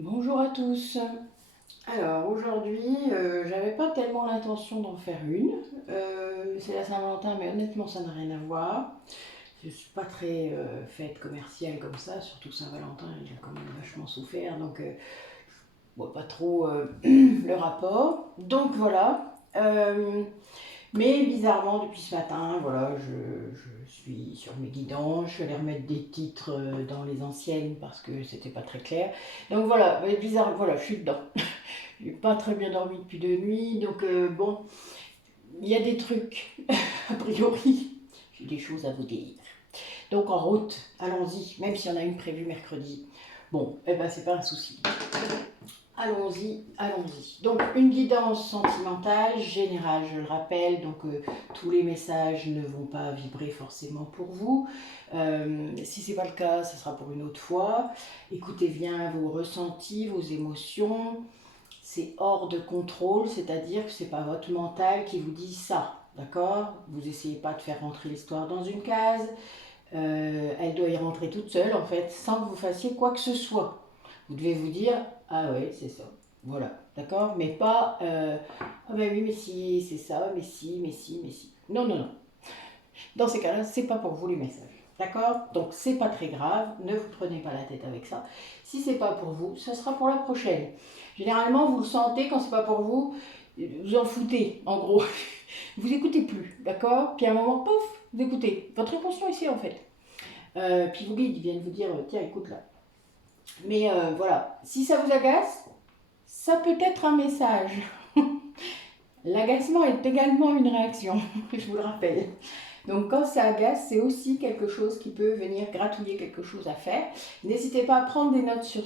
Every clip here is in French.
Bonjour à tous. Alors aujourd'hui, j'avais pas tellement l'intention d'en faire une. C'est la Saint-Valentin, mais honnêtement, ça n'a rien à voir. Je suis pas très fête commerciale comme ça, surtout Saint-Valentin, il a quand même vachement souffert, donc je vois pas trop le rapport. Donc voilà. Mais bizarrement, depuis ce matin, voilà, je suis sur mes guidons, je suis allée remettre des titres dans les anciennes parce que c'était pas très clair. Donc voilà, mais bizarre, voilà, je suis dedans. J'ai pas très bien dormi depuis 2 nuits, donc bon, il y a des trucs, a priori, j'ai des choses à vous dire. Donc en route, allons-y, même si on a une prévue mercredi. Bon, eh ben c'est pas un souci. Allons-y, allons-y. Donc une guidance sentimentale générale, je le rappelle, donc tous les messages ne vont pas vibrer forcément pour vous. Si c'est pas le cas, ce sera pour une autre fois. Écoutez bien vos ressentis, vos émotions. C'est hors de contrôle, c'est-à-dire que c'est pas votre mental qui vous dit ça, d'accord? Vous essayez pas de faire rentrer l'histoire dans une case. Elle doit y rentrer toute seule en fait, sans que vous fassiez quoi que ce soit. Vous devez vous dire, ah ouais, c'est ça. Voilà, d'accord? Mais pas, ah ben oui, mais si, c'est ça, mais si, mais si, mais si. Non, non, non. Dans ces cas-là, c'est pas pour vous les messages. D'accord? Donc c'est pas très grave, ne vous prenez pas la tête avec ça. Si c'est pas pour vous, ça sera pour la prochaine. Généralement, vous le sentez quand c'est pas pour vous, vous en foutez, en gros. Vous écoutez plus, d'accord? Puis à un moment, pouf, vous écoutez. Votre inconscient ici, en fait. Puis vos guides, ils viennent vous dire, tiens, écoute là. Mais voilà, si ça vous agace, ça peut être un message. L'agacement est également une réaction, je vous le rappelle. Donc quand ça agace, c'est aussi quelque chose qui peut venir gratouiller quelque chose à faire. N'hésitez pas à prendre des notes sur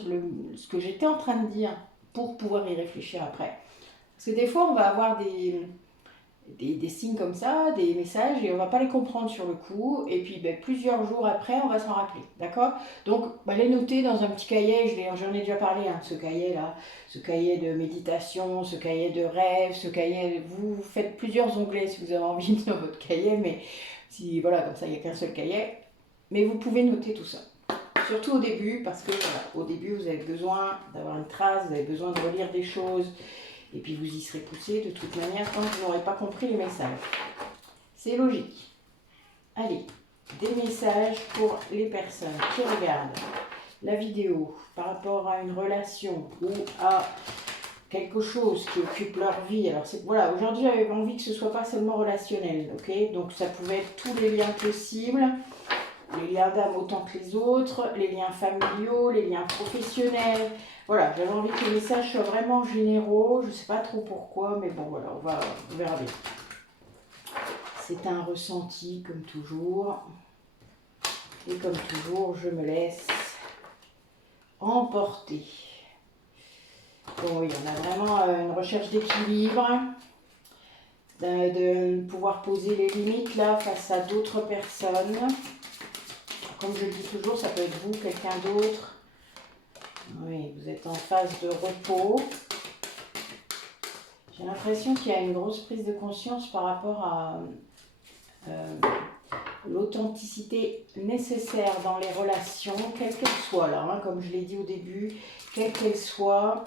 ce que j'étais en train de dire pour pouvoir y réfléchir après. Parce que des fois, on va avoir des signes comme ça, des messages, et on ne va pas les comprendre sur le coup. Et puis plusieurs jours après, on va s'en rappeler. D'accord? Donc, les noter dans un petit cahier. J'en ai déjà parlé de ce cahier-là. Ce cahier de méditation, ce cahier de rêve, ce cahier. Vous faites plusieurs onglets si vous avez envie dans votre cahier, mais si, voilà, comme ça, il n'y a qu'un seul cahier. Mais vous pouvez noter tout ça. Surtout au début, parce que voilà, au début, vous avez besoin d'avoir une trace, vous avez besoin de relire des choses. Et puis vous y serez poussé de toute manière tant que vous n'aurez pas compris les messages. C'est logique. Allez, des messages pour les personnes qui regardent la vidéo par rapport à une relation ou à quelque chose qui occupe leur vie. Alors voilà, aujourd'hui j'avais envie que ce soit pas seulement relationnel, ok? Donc ça pouvait être tous les liens possibles, les liens d'âme autant que les autres, les liens familiaux, les liens professionnels. Voilà, j'avais envie que les messages soient vraiment généraux. Je ne sais pas trop pourquoi, mais bon, voilà, on verra bien. C'est un ressenti, comme toujours. Et comme toujours, je me laisse emporter. Bon, oui, on a vraiment une recherche d'équilibre, de pouvoir poser les limites là face à d'autres personnes. Comme je le dis toujours, ça peut être vous, quelqu'un d'autre. Oui, vous êtes en phase de repos. J'ai l'impression qu'il y a une grosse prise de conscience par rapport à l'authenticité nécessaire dans les relations, quelles qu'elles soient là, hein, comme je l'ai dit au début, quelles qu'elles soient.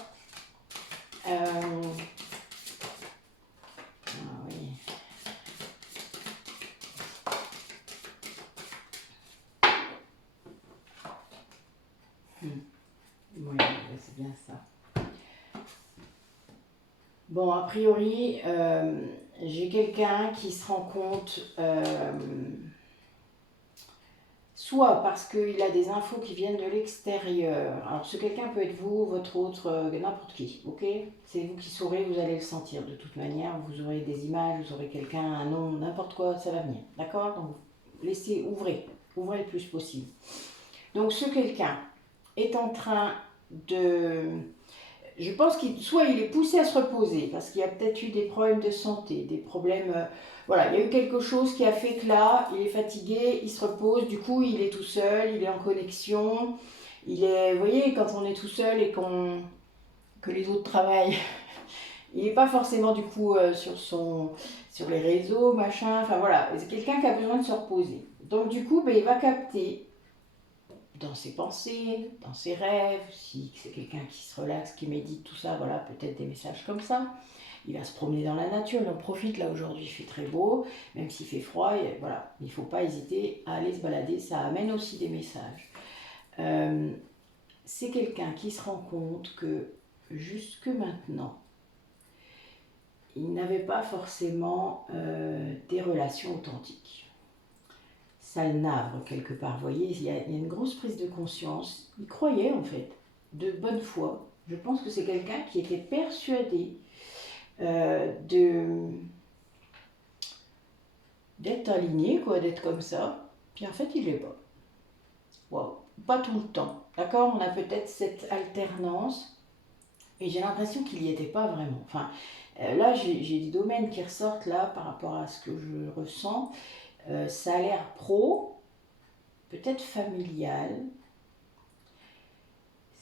Oui. Oui, c'est bien ça. Bon, a priori, j'ai quelqu'un qui se rend compte, soit parce qu'il a des infos qui viennent de l'extérieur. Alors, ce quelqu'un peut être vous, votre autre, n'importe qui, ok? C'est vous qui saurez, vous allez le sentir de toute manière. Vous aurez des images, vous aurez quelqu'un, un nom, n'importe quoi, ça va venir, d'accord? Donc, ouvrez le plus possible. Donc, ce quelqu'un est en train de... Je pense qu'il est poussé à se reposer parce qu'il y a peut-être eu des problèmes de santé, des problèmes. Voilà, il y a eu quelque chose qui a fait que là, il est fatigué, il se repose, du coup, il est tout seul, il est en connexion. Vous voyez, quand on est tout seul et que les autres travaillent, il n'est pas forcément du coup sur les réseaux, machin. Enfin voilà, c'est quelqu'un qui a besoin de se reposer. Donc du coup, il va capter dans ses pensées, dans ses rêves, si c'est quelqu'un qui se relaxe, qui médite, tout ça, voilà, peut-être des messages comme ça. Il va se promener dans la nature, il en profite, là aujourd'hui il fait très beau, même s'il fait froid, voilà, il ne faut pas hésiter à aller se balader, ça amène aussi des messages. C'est quelqu'un qui se rend compte que jusque maintenant, il n'avait pas forcément des relations authentiques. Ça le navre quelque part, vous voyez, il y a une grosse prise de conscience. Il croyait en fait, de bonne foi. Je pense que c'est quelqu'un qui était persuadé d'être aligné, quoi, d'être comme ça. Puis en fait, il l'est pas. Wow. Pas tout le temps. D'accord. On a peut-être cette alternance. Et j'ai l'impression qu'il n'y était pas vraiment. Enfin, là, j'ai des domaines qui ressortent là par rapport à ce que je ressens. Ça a l'air pro, peut-être familial.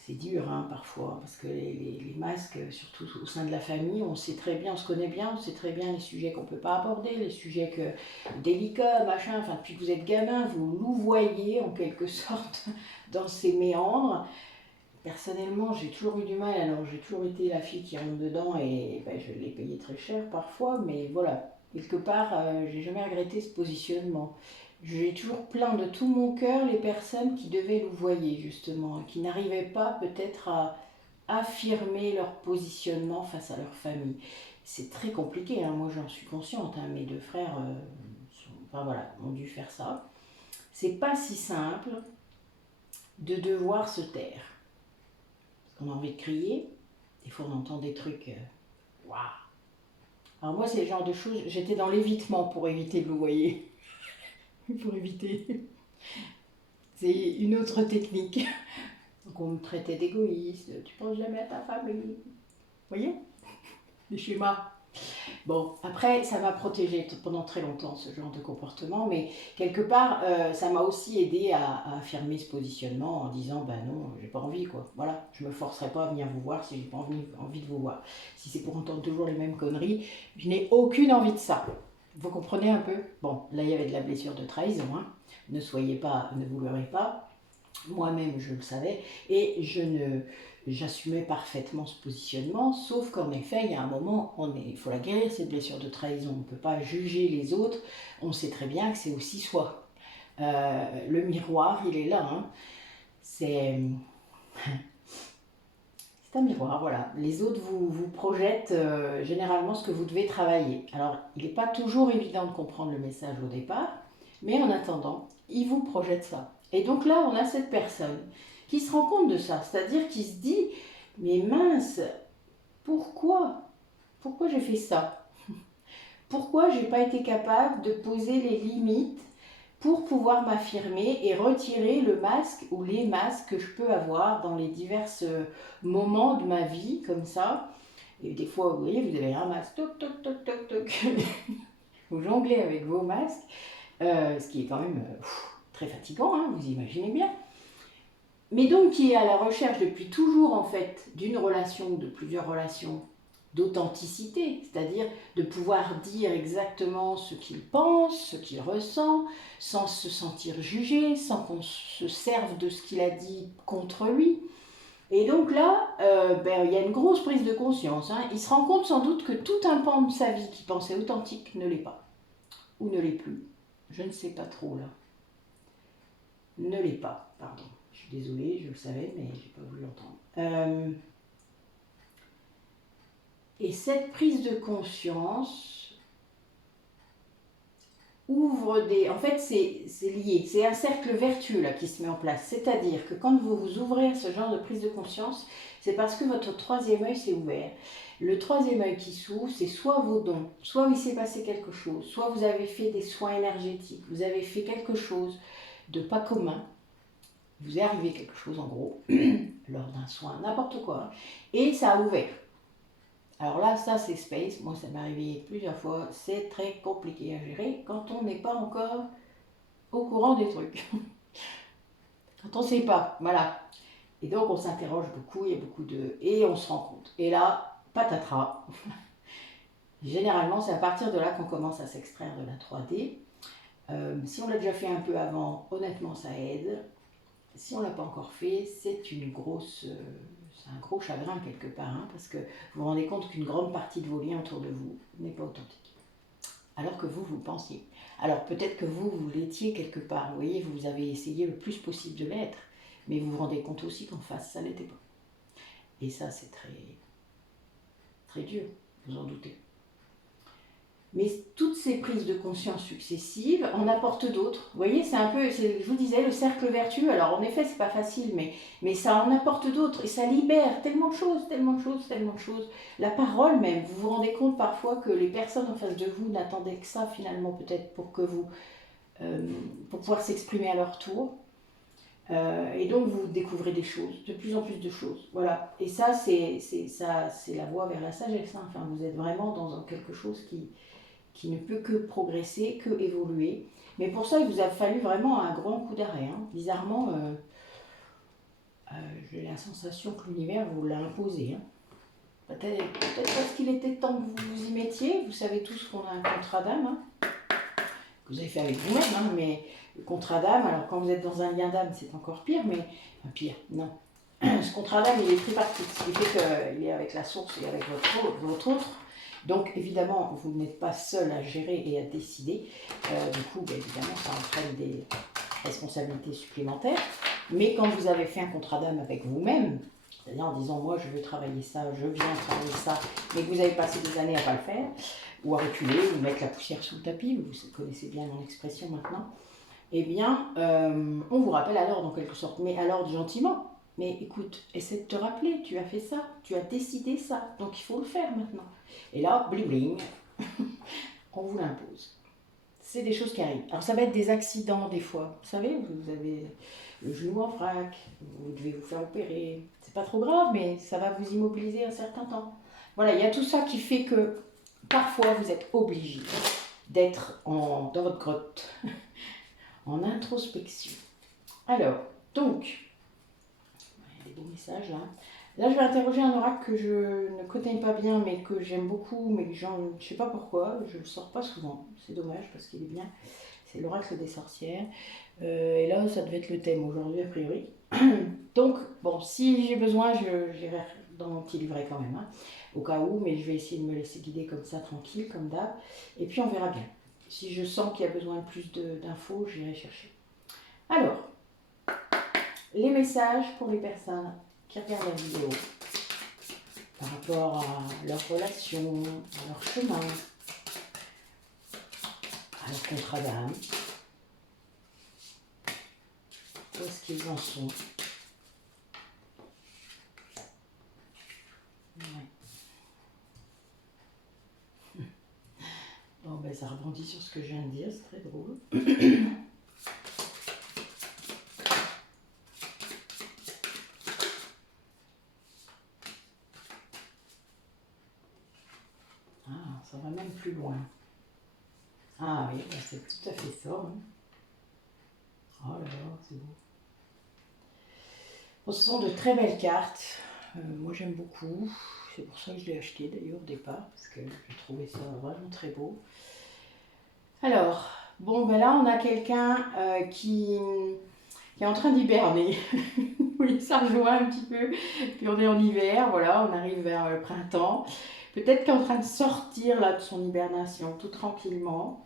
C'est dur hein, parfois, parce que les masques, surtout au sein de la famille, on sait très bien, on se connaît bien, on sait très bien les sujets qu'on ne peut pas aborder, les sujets délicats, machin, enfin depuis que vous êtes gamin, vous louvoyez en quelque sorte dans ces méandres. Personnellement, j'ai toujours eu du mal, alors j'ai toujours été la fille qui rentre dedans et ben, je l'ai payé très cher parfois, mais voilà, quelque part, j'ai jamais regretté ce positionnement. J'ai toujours plaint de tout mon cœur les personnes qui devaient louvoyer justement, qui n'arrivaient pas peut-être à affirmer leur positionnement face à leur famille. C'est très compliqué, hein, moi j'en suis consciente, hein, mes deux frères enfin, voilà, ont dû faire ça. C'est pas si simple de devoir se taire. On a envie de crier, des fois on entend des trucs. Waouh! Alors moi c'est le genre de choses, j'étais dans l'évitement pour éviter de louvoyer. Pour éviter. C'est une autre technique. Donc on me traitait d'égoïste, tu penses jamais à ta famille. Vous voyez? Les schémas. Bon, après, ça m'a protégée pendant très longtemps, ce genre de comportement, mais quelque part, ça m'a aussi aidé à affirmer ce positionnement en disant, ben non, j'ai pas envie, quoi. Voilà, je me forcerai pas à venir vous voir si j'ai pas envie de vous voir. Si c'est pour entendre toujours les mêmes conneries, je n'ai aucune envie de ça. Vous comprenez un peu? Bon, là, il y avait de la blessure de trahison, hein. Ne soyez pas, ne vous leurrez pas. Moi-même, je le savais, et j'assumais parfaitement ce positionnement, sauf qu'en effet, il y a un moment, il faut la guérir, cette blessure de trahison. On ne peut pas juger les autres, on sait très bien que c'est aussi soi. Le miroir, il est là. Hein. C'est un miroir, voilà. Les autres vous projettent généralement ce que vous devez travailler. Alors, il n'est pas toujours évident de comprendre le message au départ, mais en attendant, ils vous projettent ça. Et donc là, on a cette personne qui se rend compte de ça, c'est-à-dire qui se dit, mais mince, pourquoi j'ai fait ça? Pourquoi j'ai pas été capable de poser les limites pour pouvoir m'affirmer et retirer le masque ou les masques que je peux avoir dans les divers moments de ma vie, comme ça. Et des fois, vous voyez, vous avez un masque, toc, toc, toc, toc, toc. Vous jonglez avec vos masques, ce qui est quand même très fatigant, hein, vous imaginez bien. Mais donc qui est à la recherche depuis toujours en fait d'une relation ou de plusieurs relations d'authenticité, c'est-à-dire de pouvoir dire exactement ce qu'il pense, ce qu'il ressent, sans se sentir jugé, sans qu'on se serve de ce qu'il a dit contre lui. Et donc là, il y a une grosse prise de conscience. Hein. Il se rend compte sans doute que tout un pan de sa vie qui pensait authentique ne l'est pas, ou ne l'est plus. Je ne sais pas trop là. Ne l'est pas, pardon. Je suis désolée, je le savais, mais j'ai pas voulu l'entendre. Et cette prise de conscience ouvre des... En fait, c'est lié, c'est un cercle vertueux là qui se met en place. C'est-à-dire que quand vous vous ouvrez à ce genre de prise de conscience, c'est parce que votre troisième œil s'est ouvert. Le troisième œil qui s'ouvre, c'est soit vos dons, soit il s'est passé quelque chose, soit vous avez fait des soins énergétiques, vous avez fait quelque chose de pas commun, vous est arrivé quelque chose en gros, lors d'un soin, n'importe quoi, et ça a ouvert. Alors là, ça c'est space, moi ça m'est arrivé plusieurs fois, c'est très compliqué à gérer quand on n'est pas encore au courant des trucs. Quand on ne sait pas, voilà. Et donc on s'interroge beaucoup, il y a beaucoup de... Et on se rend compte. Et là, patatras. Généralement, c'est à partir de là qu'on commence à s'extraire de la 3D. Si on l'a déjà fait un peu avant, honnêtement, ça aide. Si on ne l'a pas encore fait, c'est un gros chagrin quelque part, hein, parce que vous vous rendez compte qu'une grande partie de vos liens autour de vous n'est pas authentique. Alors que vous, vous le pensiez. Alors peut-être que vous l'étiez quelque part, vous voyez, vous avez essayé le plus possible de l'être, mais vous vous rendez compte aussi qu'en face, ça n'était pas. Et ça, c'est très, très dur, vous en doutez. Mais toutes ces prises de conscience successives en apportent d'autres. Vous voyez, c'est un peu, je vous disais, le cercle vertueux. Alors en effet, c'est pas facile, mais ça en apporte d'autres et ça libère tellement de choses, tellement de choses, tellement de choses. La parole même, vous vous rendez compte parfois que les personnes en face de vous n'attendaient que ça finalement peut-être pour que vous, pour pouvoir s'exprimer à leur tour. Et donc vous découvrez des choses, de plus en plus de choses. Voilà. Et ça, c'est la voie vers la sagesse. Hein. Enfin, vous êtes vraiment dans quelque chose qui ne peut que progresser, que évoluer. Mais pour ça, il vous a fallu vraiment un grand coup d'arrêt. Hein. Bizarrement, j'ai la sensation que l'univers vous l'a imposé. Hein. Peut-être parce qu'il était temps que vous vous y mettiez. Vous savez tous qu'on a un contrat d'âme, hein, que vous avez fait avec vous-même, hein, mais le contrat d'âme, alors quand vous êtes dans un lien d'âme, c'est encore pire, mais enfin, pire, non. Ce contrat d'âme, il est tripartite, ce qui fait qu'il est avec la source et avec votre autre. Donc évidemment, vous n'êtes pas seul à gérer et à décider. Du coup, évidemment, ça entraîne des responsabilités supplémentaires. Mais quand vous avez fait un contrat d'âme avec vous-même, c'est-à-dire en disant moi je veux travailler ça, je viens travailler ça, mais que vous avez passé des années à ne pas le faire, ou à reculer, ou mettre la poussière sous le tapis, vous connaissez bien mon expression maintenant, eh bien, on vous rappelle à l'ordre en quelque sorte, mais à l'ordre gentiment. Mais écoute, essaie de te rappeler, tu as fait ça, tu as décidé ça, donc il faut le faire maintenant. Et là, bling bling, on vous l'impose. C'est des choses qui arrivent. Alors ça va être des accidents des fois. Vous savez, vous avez le genou en vrac, vous devez vous faire opérer. C'est pas trop grave, mais ça va vous immobiliser un certain temps. Voilà, il y a tout ça qui fait que parfois vous êtes obligé d'être dans votre grotte, en introspection. Alors, donc, il y a des beaux messages là. Là, je vais interroger un oracle que je ne connais pas bien, mais que j'aime beaucoup, mais que je ne sais pas pourquoi, je ne le sors pas souvent. C'est dommage parce qu'il est bien. C'est l'oracle des sorcières. Et là, ça devait être le thème aujourd'hui, a priori. Donc, bon, si j'ai besoin, j'irai dans mon petit livret quand même, hein, au cas où, mais je vais essayer de me laisser guider comme ça, tranquille, comme d'hab. Et puis, on verra bien. Si je sens qu'il y a besoin de plus d'infos, j'irai chercher. Alors, les messages pour les personnes qui regardent la vidéo par rapport à leur relation, à leur chemin, à leur contrat d'âme, où est-ce qu'ils en sont. Ouais. Bon, ben ça rebondit sur ce que je viens de dire, c'est très drôle. Ah, ça va même plus loin. Ah oui, ben c'est tout à fait ça. Hein. Oh là là, c'est beau. Bon, ce sont de très belles cartes. Moi j'aime beaucoup. C'est pour ça que je l'ai acheté d'ailleurs au départ, parce que j'ai trouvé ça vraiment très beau. Alors, bon, ben là on a quelqu'un qui est en train d'hiberner. Oui, ça rejoint un petit peu. Puis on est en hiver, voilà, on arrive vers le printemps. Peut-être qu'il est en train de sortir là de son hibernation tout tranquillement.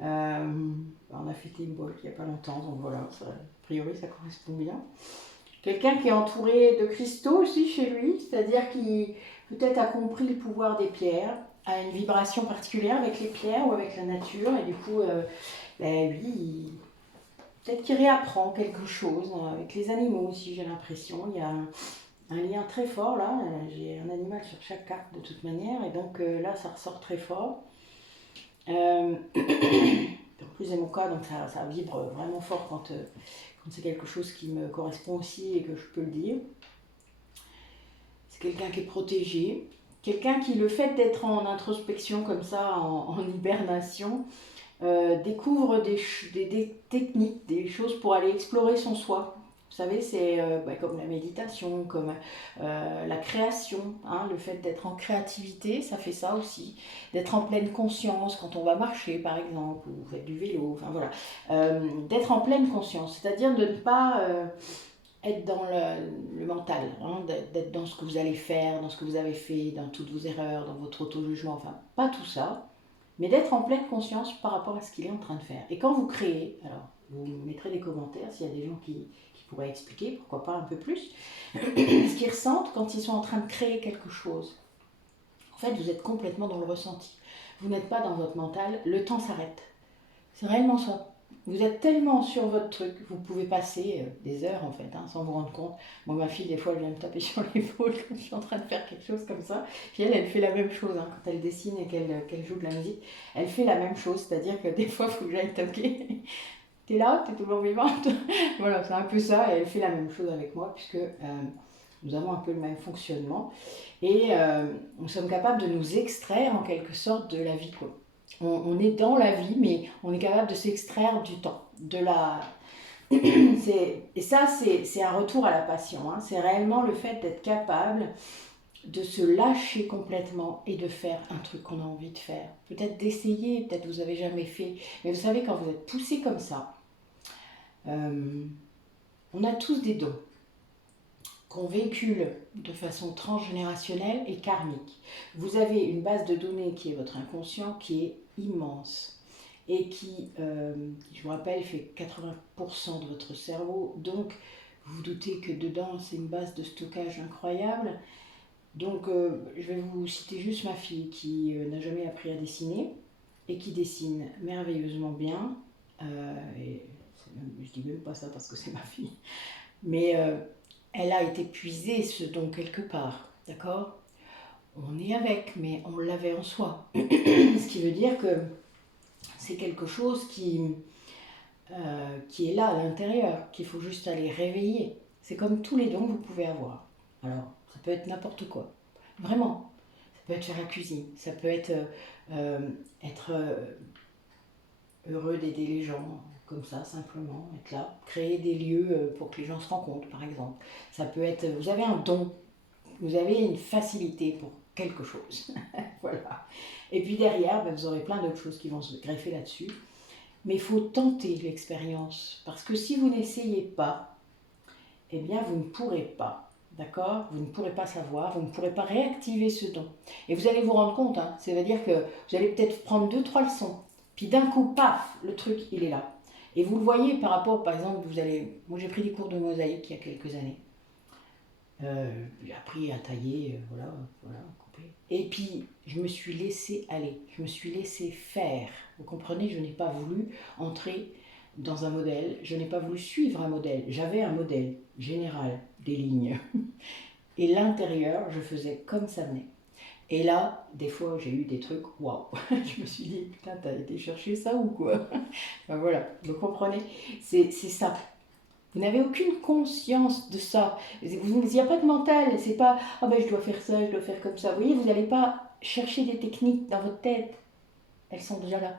On a fêté une boîte il n'y a pas longtemps, donc voilà, ça, a priori ça correspond bien. Quelqu'un qui est entouré de cristaux aussi chez lui, c'est-à-dire qui peut-être a compris le pouvoir des pierres, a une vibration particulière avec les pierres ou avec la nature, et du coup, lui, peut-être qu'il réapprend quelque chose, avec les animaux aussi, j'ai l'impression. Il y a un lien très fort là, j'ai un animal sur chaque carte de toute manière, et donc là, ça ressort très fort. En plus, c'est mon cas, donc ça vibre vraiment fort quand c'est quelque chose qui me correspond aussi et que je peux le dire. C'est quelqu'un qui est protégé, quelqu'un qui, le fait d'être en introspection comme ça, en hibernation, découvre des techniques, des choses pour aller explorer son soi, Vous savez, c'est comme la méditation, comme la création, hein, le fait d'être en créativité, ça fait ça aussi. D'être en pleine conscience quand on va marcher, par exemple, ou vous faites du vélo, enfin voilà. D'être en pleine conscience, c'est-à-dire de ne pas être dans le mental, hein, d'être dans ce que vous allez faire, dans ce que vous avez fait, dans toutes vos erreurs, dans votre auto-jugement, enfin, pas tout ça, mais d'être en pleine conscience par rapport à ce qu'il est en train de faire. Et quand vous créez, alors vous mettrez des commentaires s'il y a des gens qui pourraient expliquer, pourquoi pas un peu plus, ce qu'ils ressentent quand ils sont en train de créer quelque chose. En fait, vous êtes complètement dans le ressenti. Vous n'êtes pas dans votre mental, le temps s'arrête. C'est réellement ça. Vous êtes tellement sur votre truc, vous pouvez passer des heures en fait, hein, sans vous rendre compte. Moi, ma fille, des fois, elle vient me taper sur l'épaule quand je suis en train de faire quelque chose comme ça. Puis elle fait la même chose, hein, quand elle dessine et qu'elle joue de la musique. Elle fait la même chose, c'est-à-dire que des fois, il faut que j'aille toquer. T'es là, t'es toujours vivante. Voilà, c'est un peu ça, et elle fait la même chose avec moi, puisque nous avons un peu le même fonctionnement. Et nous sommes capables de nous extraire en quelque sorte de la vie, quoi. On est dans la vie, mais on est capable de s'extraire du temps, de la... Et ça, c'est un retour à la passion, hein. C'est réellement le fait d'être capable de se lâcher complètement et de faire un truc qu'on a envie de faire. Peut-être d'essayer, peut-être vous n'avez jamais fait, mais vous savez, quand vous êtes poussé comme ça, on a tous des dons qu'on véhicule de façon transgénérationnelle et karmique. Vous avez une base de données qui est votre inconscient, qui est immense et qui, je vous rappelle, fait 80% de votre cerveau. Donc, vous vous doutez que dedans, c'est une base de stockage incroyable. Donc, je vais vous citer juste ma fille qui n'a jamais appris à dessiner et qui dessine merveilleusement bien. Et je dis même pas ça parce que c'est ma fille. Mais elle a été puisée ce don quelque part, d'accord? On est avec, mais on l'avait en soi. Ce qui veut dire que c'est quelque chose qui est là à l'intérieur, qu'il faut juste aller réveiller. C'est comme tous les dons que vous pouvez avoir. Alors, ça peut être n'importe quoi. Vraiment. Ça peut être faire la cuisine, ça peut être être heureux d'aider les gens, comme ça, simplement, être là, créer des lieux pour que les gens se rencontrent, par exemple. Ça peut être, vous avez un don, vous avez une facilité pour quelque chose. Voilà. Et puis derrière, vous aurez plein d'autres choses qui vont se greffer là-dessus. Mais il faut tenter l'expérience, parce que si vous n'essayez pas, eh bien, vous ne pourrez pas. D'accord? Vous ne pourrez pas savoir, vous ne pourrez pas réactiver ce don. Et vous allez vous rendre compte, hein, ça veut dire que vous allez peut-être prendre 2-3 leçons, puis d'un coup, paf, le truc, il est là. Et vous le voyez par rapport, par exemple, moi j'ai pris des cours de mosaïque il y a quelques années. J'ai appris à tailler, voilà, couper. Et puis, je me suis laissée aller, je me suis laissée faire. Vous comprenez, je n'ai pas voulu entrer dans un modèle, je n'ai pas voulu suivre un modèle. J'avais un modèle général, des lignes. Et l'intérieur, je faisais comme ça venait. Et là, des fois, j'ai eu des trucs, waouh. Je me suis dit, putain, t'as été chercher ça ou quoi? Ben voilà, vous comprenez? C'est ça. Vous n'avez aucune conscience de ça. Il n'y a pas de mental. C'est pas, ah ben je dois faire ça, je dois faire comme ça. Vous voyez, vous n'allez pas chercher des techniques dans votre tête. Elles sont déjà là.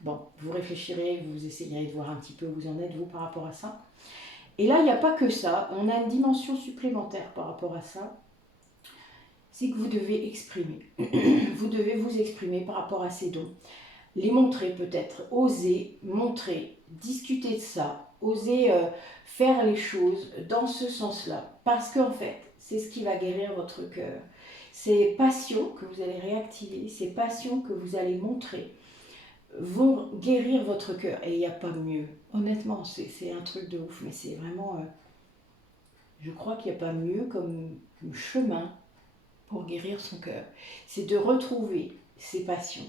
Bon, vous réfléchirez, vous essayerez de voir un petit peu où vous en êtes, vous, par rapport à ça. Et là, il n'y a pas que ça. On a une dimension supplémentaire par rapport à ça. C'est que vous devez exprimer. Vous devez vous exprimer par rapport à ces dons. Les montrer peut-être, oser montrer, discuter de ça, oser faire les choses dans ce sens-là. Parce qu'en fait, c'est ce qui va guérir votre cœur. Ces passions que vous allez réactiver, ces passions que vous allez montrer, vont guérir votre cœur. Et il n'y a pas mieux. Honnêtement, c'est un truc de ouf, mais c'est vraiment... je crois qu'il n'y a pas mieux comme chemin pour guérir son cœur. C'est de retrouver ses passions,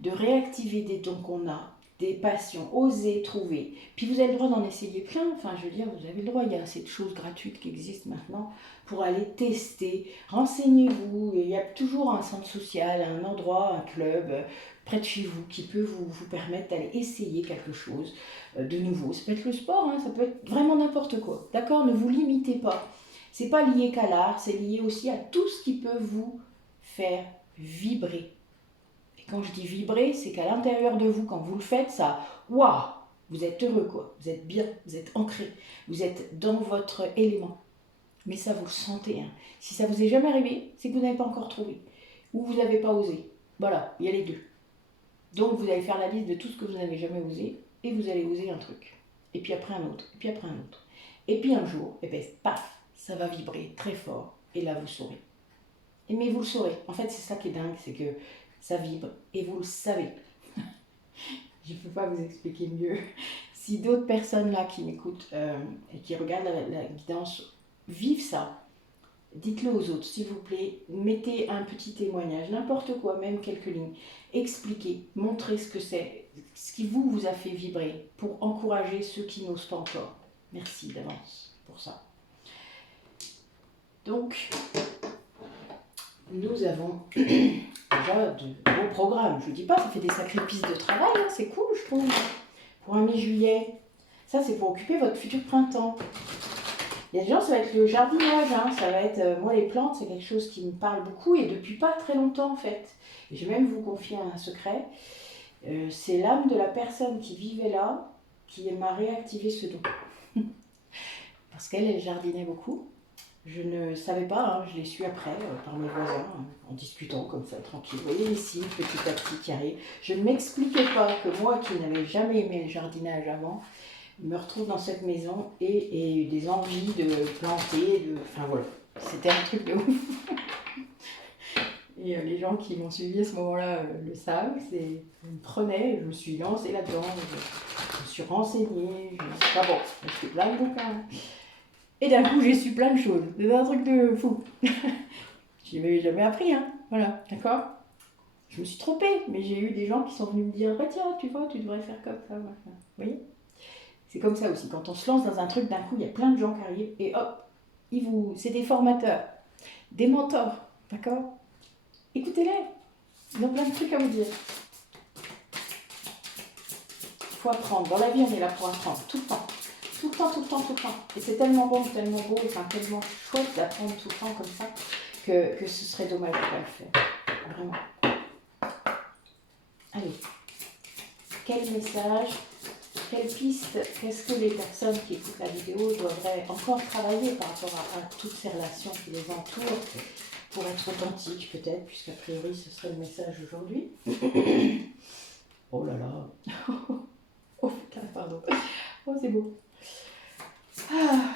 de réactiver des dons qu'on a, des passions, oser trouver. Puis vous avez le droit d'en essayer plein, enfin je veux dire, vous avez le droit, il y a assez de choses gratuites qui existent maintenant pour aller tester. Renseignez-vous, il y a toujours un centre social, un endroit, un club près de chez vous qui peut vous permettre d'aller essayer quelque chose de nouveau. Ça peut être le sport, hein, ça peut être vraiment n'importe quoi. D'accord? Ne vous limitez pas. C'est pas lié qu'à l'art, c'est lié aussi à tout ce qui peut vous faire vibrer. Et quand je dis vibrer, c'est qu'à l'intérieur de vous, quand vous le faites, ça, waouh, Vous êtes heureux, quoi. Vous êtes bien, vous êtes ancré, vous êtes dans votre élément. Mais ça, vous le sentez. Hein. Si ça vous est jamais arrivé, c'est que vous n'avez pas encore trouvé. Ou vous n'avez pas osé. Voilà, il y a les deux. Donc vous allez faire la liste de tout ce que vous n'avez jamais osé, et vous allez oser un truc. Et puis après un autre, et puis après un autre. Et puis un jour, et bien, paf, ça va vibrer très fort, et là vous saurez. Mais vous le saurez. En fait, c'est ça qui est dingue, c'est que ça vibre, et vous le savez. Je ne peux pas vous expliquer mieux. Si d'autres personnes là qui m'écoutent et qui regardent la guidance vivent ça, dites-le aux autres, s'il vous plaît. Mettez un petit témoignage, n'importe quoi, même quelques lignes. Expliquez, montrez ce que c'est, ce qui vous a fait vibrer pour encourager ceux qui n'osent pas encore. Merci d'avance pour ça. Donc, nous avons déjà de beaux programmes. Je ne dis pas, ça fait des sacrées pistes de travail, hein, c'est cool, je trouve. Pour un mi-juillet, ça c'est pour occuper votre futur printemps. Il y a des gens, ça va être le jardinage, hein, ça va être, moi les plantes, c'est quelque chose qui me parle beaucoup et depuis pas très longtemps en fait. Et je vais même vous confier un secret, c'est l'âme de la personne qui vivait là qui m'a réactivé ce don. Parce qu'elle jardinait beaucoup. Je ne savais pas, hein, je l'ai su après par mes voisins, en discutant comme ça, tranquille. Vous voyez les signes petit à petit qui arrivent. Je ne m'expliquais pas que moi qui n'avais jamais aimé le jardinage avant, me retrouve dans cette maison et des envies de planter, enfin voilà, c'était un truc de ouf. Et les gens qui m'ont suivi à ce moment-là le savent, je me prenais, je me suis lancée là-dedans, je me suis renseignée, enfin bon, j'ai fait plein de bouquins. Et d'un coup, j'ai su plein de choses. C'est un truc de fou. Je n'avais jamais appris, hein. Voilà, d'accord. Je me suis trompée, mais j'ai eu des gens qui sont venus me dire bah, tiens, tu vois, tu devrais faire comme ça. Vous voyez, c'est comme ça aussi. Quand on se lance dans un truc, d'un coup, il y a plein de gens qui arrivent et hop, c'est des formateurs, des mentors, d'accord. Écoutez-les, ils ont plein de trucs à vous dire. Il faut apprendre. Dans la vie, on est là pour apprendre, tout le temps. Tout le temps, tout le temps, tout le temps. Et c'est tellement bon, tellement beau, enfin tellement chouette d'apprendre tout le temps comme ça que ce serait dommage de ne pas le faire. Vraiment. Allez. Quel message, quelle piste, qu'est-ce que les personnes qui écoutent la vidéo devraient encore travailler par rapport à toutes ces relations qui les entourent pour être authentiques peut-être, puisqu'a priori ce serait le message aujourd'hui. Oh là là. Oh putain, pardon. Oh c'est beau. Ah.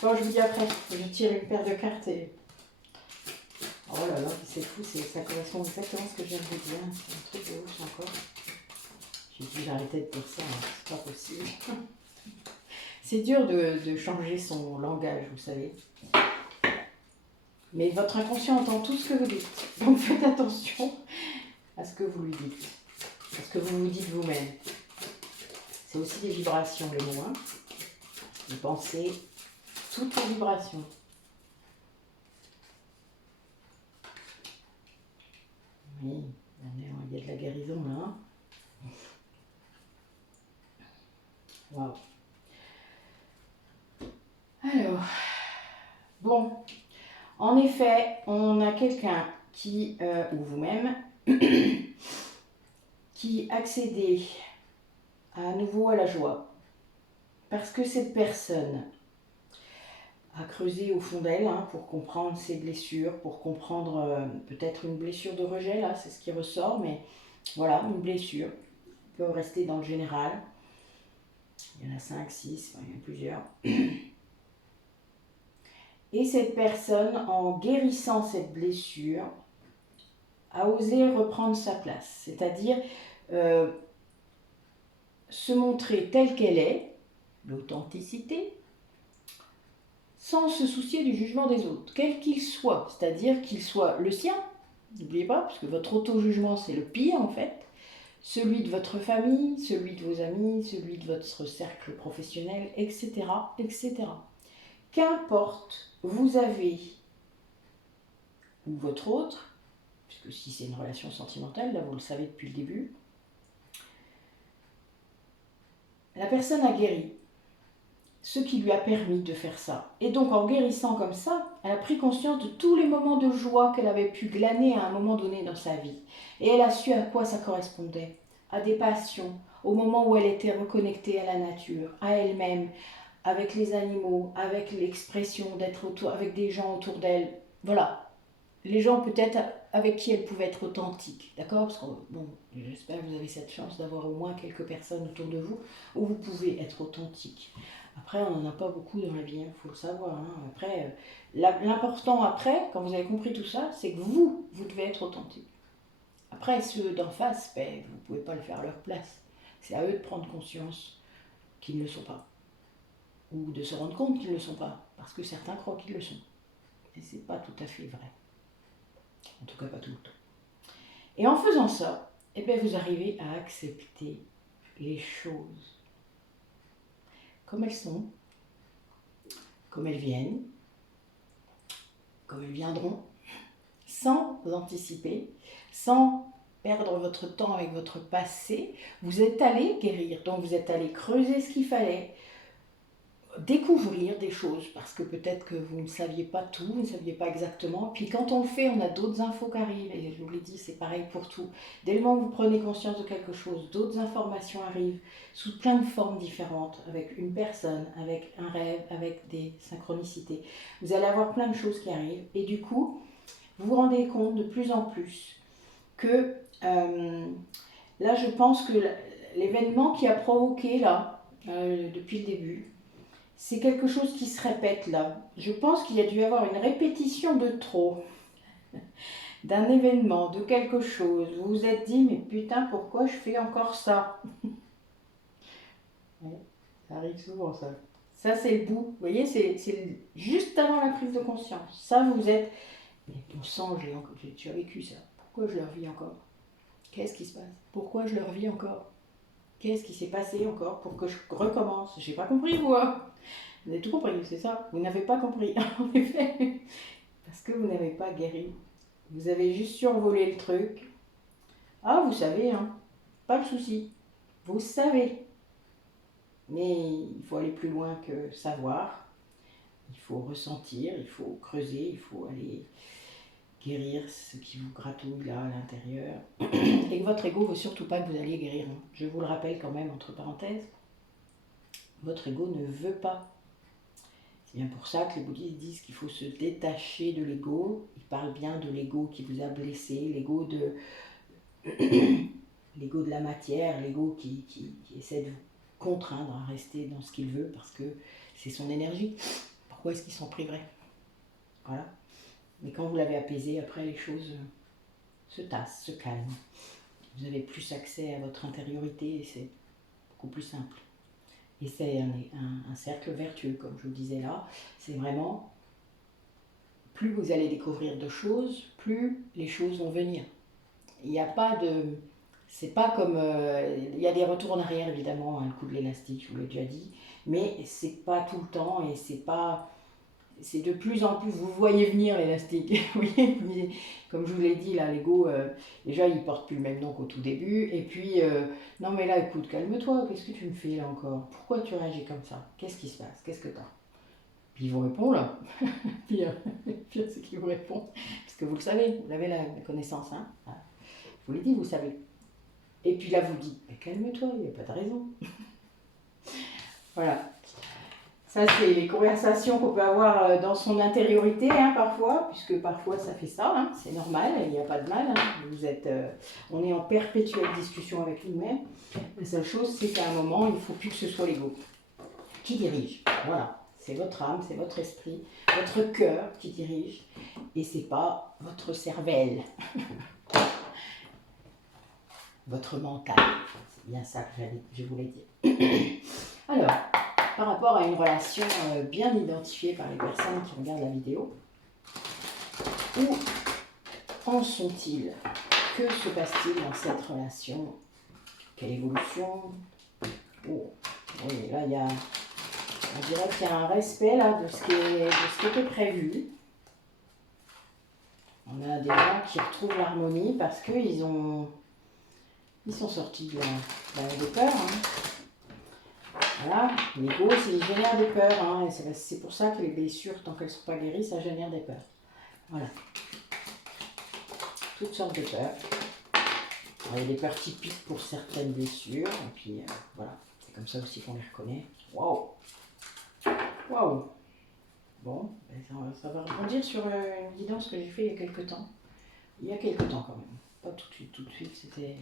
Bon, je vous dis après, je tire une paire de cartes et... Oh là là, c'est fou, ça correspond exactement à ce que je viens de vous dire. C'est un truc de ouf encore. J'ai dit j'arrêtais de dire ça, hein. C'est pas possible. C'est dur de changer son langage, vous savez. Mais votre inconscient entend tout ce que vous dites. Donc faites attention à ce que vous lui dites. À ce que vous vous dites vous-même. C'est aussi des vibrations, le mot. Hein. Vous pensez toutes les vibrations. Oui, il y a de la guérison là. Hein. Waouh. Alors, bon, en effet, on a quelqu'un qui, ou vous-même, qui accédait à nouveau à la joie. Parce que cette personne a creusé au fond d'elle hein, pour comprendre ses blessures, pour comprendre peut-être une blessure de rejet, là, c'est ce qui ressort, mais voilà, une blessure peut rester dans le général. Il y en a 5, 6, enfin, il y en a plusieurs. Et cette personne, en guérissant cette blessure, a osé reprendre sa place, c'est-à-dire se montrer telle qu'elle est, l'authenticité, sans se soucier du jugement des autres, quel qu'il soit, c'est-à-dire qu'il soit le sien, n'oubliez pas, parce que votre auto-jugement c'est le pire en fait, celui de votre famille, celui de vos amis, celui de votre cercle professionnel, etc., etc. Qu'importe, vous avez, ou votre autre, puisque si c'est une relation sentimentale, là vous le savez depuis le début, la personne a guéri ce qui lui a permis de faire ça. Et donc en guérissant comme ça, elle a pris conscience de tous les moments de joie qu'elle avait pu glaner à un moment donné dans sa vie. Et elle a su à quoi ça correspondait, à des passions, au moment où elle était reconnectée à la nature, à elle-même, avec les animaux, avec l'expression d'être autour, avec des gens autour d'elle. Voilà. Les gens peut-être avec qui elle pouvait être authentique, d'accord? Parce que, bon, j'espère que vous avez cette chance d'avoir au moins quelques personnes autour de vous où vous pouvez être authentique. Après, on n'en a pas beaucoup dans la vie, il faut le savoir. Hein. Après, l'important après, quand vous avez compris tout ça, c'est que vous devez être authentique. Après, ceux d'en face, ben, vous ne pouvez pas le faire à leur place. C'est à eux de prendre conscience qu'ils ne le sont pas. Ou de se rendre compte qu'ils ne le sont pas. Parce que certains croient qu'ils le sont. Et ce n'est pas tout à fait vrai. En tout cas, pas tout le temps. Et en faisant ça, eh bien, vous arrivez à accepter les choses comme elles sont, comme elles viennent, comme elles viendront, sans anticiper, sans perdre votre temps avec votre passé. Vous êtes allé guérir, donc vous êtes allé creuser ce qu'il fallait, découvrir des choses, parce que peut-être que vous ne saviez pas tout, vous ne saviez pas exactement. Puis quand on le fait, on a d'autres infos qui arrivent, et je vous l'ai dit, c'est pareil pour tout. Dès le moment où vous prenez conscience de quelque chose, d'autres informations arrivent, sous plein de formes différentes, avec une personne, avec un rêve, avec des synchronicités. Vous allez avoir plein de choses qui arrivent, et du coup, vous vous rendez compte de plus en plus que, là je pense que l'événement qui a provoqué, là, depuis le début, c'est quelque chose qui se répète là. Je pense qu'il y a dû y avoir une répétition de trop, d'un événement, de quelque chose. Vous vous êtes dit, mais putain, pourquoi je fais encore ça? Ouais, ça arrive souvent ça. Ça c'est le bout, vous voyez, c'est juste avant la prise de conscience. Ça vous êtes, mais bon sang, j'ai déjà vécu ça. Pourquoi je le revis encore? Qu'est-ce qui se passe? Pourquoi je le revis encore? Qu'est-ce qui s'est passé encore pour que je recommence? J'ai pas compris, vous. Vous avez tout compris, c'est ça? Vous n'avez pas compris, en effet. Parce que vous n'avez pas guéri. Vous avez juste survolé le truc. Ah, vous savez, hein. Pas de souci. Vous savez. Mais il faut aller plus loin que savoir. Il faut ressentir, il faut creuser, il faut aller guérir ce qui vous gratouille là à l'intérieur. Et que votre ego ne veut surtout pas que vous alliez guérir. Je vous le rappelle quand même, entre parenthèses. Votre ego ne veut pas. C'est bien pour ça que les bouddhistes disent qu'il faut se détacher de l'ego. Ils parlent bien de l'ego qui vous a blessé, l'ego de l'ego de la matière, l'ego qui essaie de vous contraindre à rester dans ce qu'il veut parce que c'est son énergie. Pourquoi est-ce qu'ils s'en priveraient? Voilà. Mais quand vous l'avez apaisé, après les choses se tassent, se calment. Vous avez plus accès à votre intériorité et c'est beaucoup plus simple. Et c'est un cercle vertueux, comme je vous le disais là. C'est vraiment, plus vous allez découvrir de choses, plus les choses vont venir. Il n'y a pas de... C'est pas comme... il y a des retours en arrière, évidemment, hein, le coup de l'élastique, je vous l'ai déjà dit. Mais c'est pas tout le temps et c'est pas... C'est de plus en plus... Vous voyez venir l'élastique. Oui, comme je vous l'ai dit, là, l'ego, déjà, il porte plus le même nom qu'au tout début. Et puis, non mais là, écoute, calme-toi. Qu'est-ce que tu me fais là encore? Pourquoi tu réagis comme ça? Qu'est-ce qui se passe? Qu'est-ce que t'as? Puis il vous répond là. Pire, pire c'est qu'il vous répond. Parce que vous le savez, vous avez la connaissance. Hein. Je vous l'ai dit, vous savez. Et puis là, vous dites, mais calme-toi, il n'y a pas de raison. Voilà. Ça, c'est les conversations qu'on peut avoir dans son intériorité, hein, parfois, puisque parfois ça fait ça, hein, c'est normal, il n'y a pas de mal. Hein. Vous êtes, on est en perpétuelle discussion avec nous-mêmes. La seule chose, c'est qu'à un moment, il ne faut plus que ce soit l'ego qui dirige. Voilà. C'est votre âme, c'est votre esprit, votre cœur qui dirige, et c'est pas votre cervelle. Votre mental. C'est bien ça que je voulais dire. Alors, par rapport à une relation bien identifiée par les personnes qui regardent la vidéo, où en sont-ils? Que se passe-t-il dans cette relation? Quelle évolution? Oh, oui, là, on dirait qu'il y a un respect là, de ce qui était prévu. On a des gens qui retrouvent l'harmonie parce qu'ils sont sortis de des peurs. Hein. Voilà, l'ego, il génère des peurs. Hein, et c'est pour ça que les blessures, tant qu'elles ne sont pas guéries, ça génère des peurs. Voilà. Toutes sortes de peurs. Il y a des peurs typiques pour certaines blessures, et puis voilà, c'est comme ça aussi qu'on les reconnaît. Waouh! Waouh! Bon, ben ça va rebondir sur une guidance que j'ai fait il y a quelques temps. Il y a quelques temps quand même. Pas tout de suite, c'était...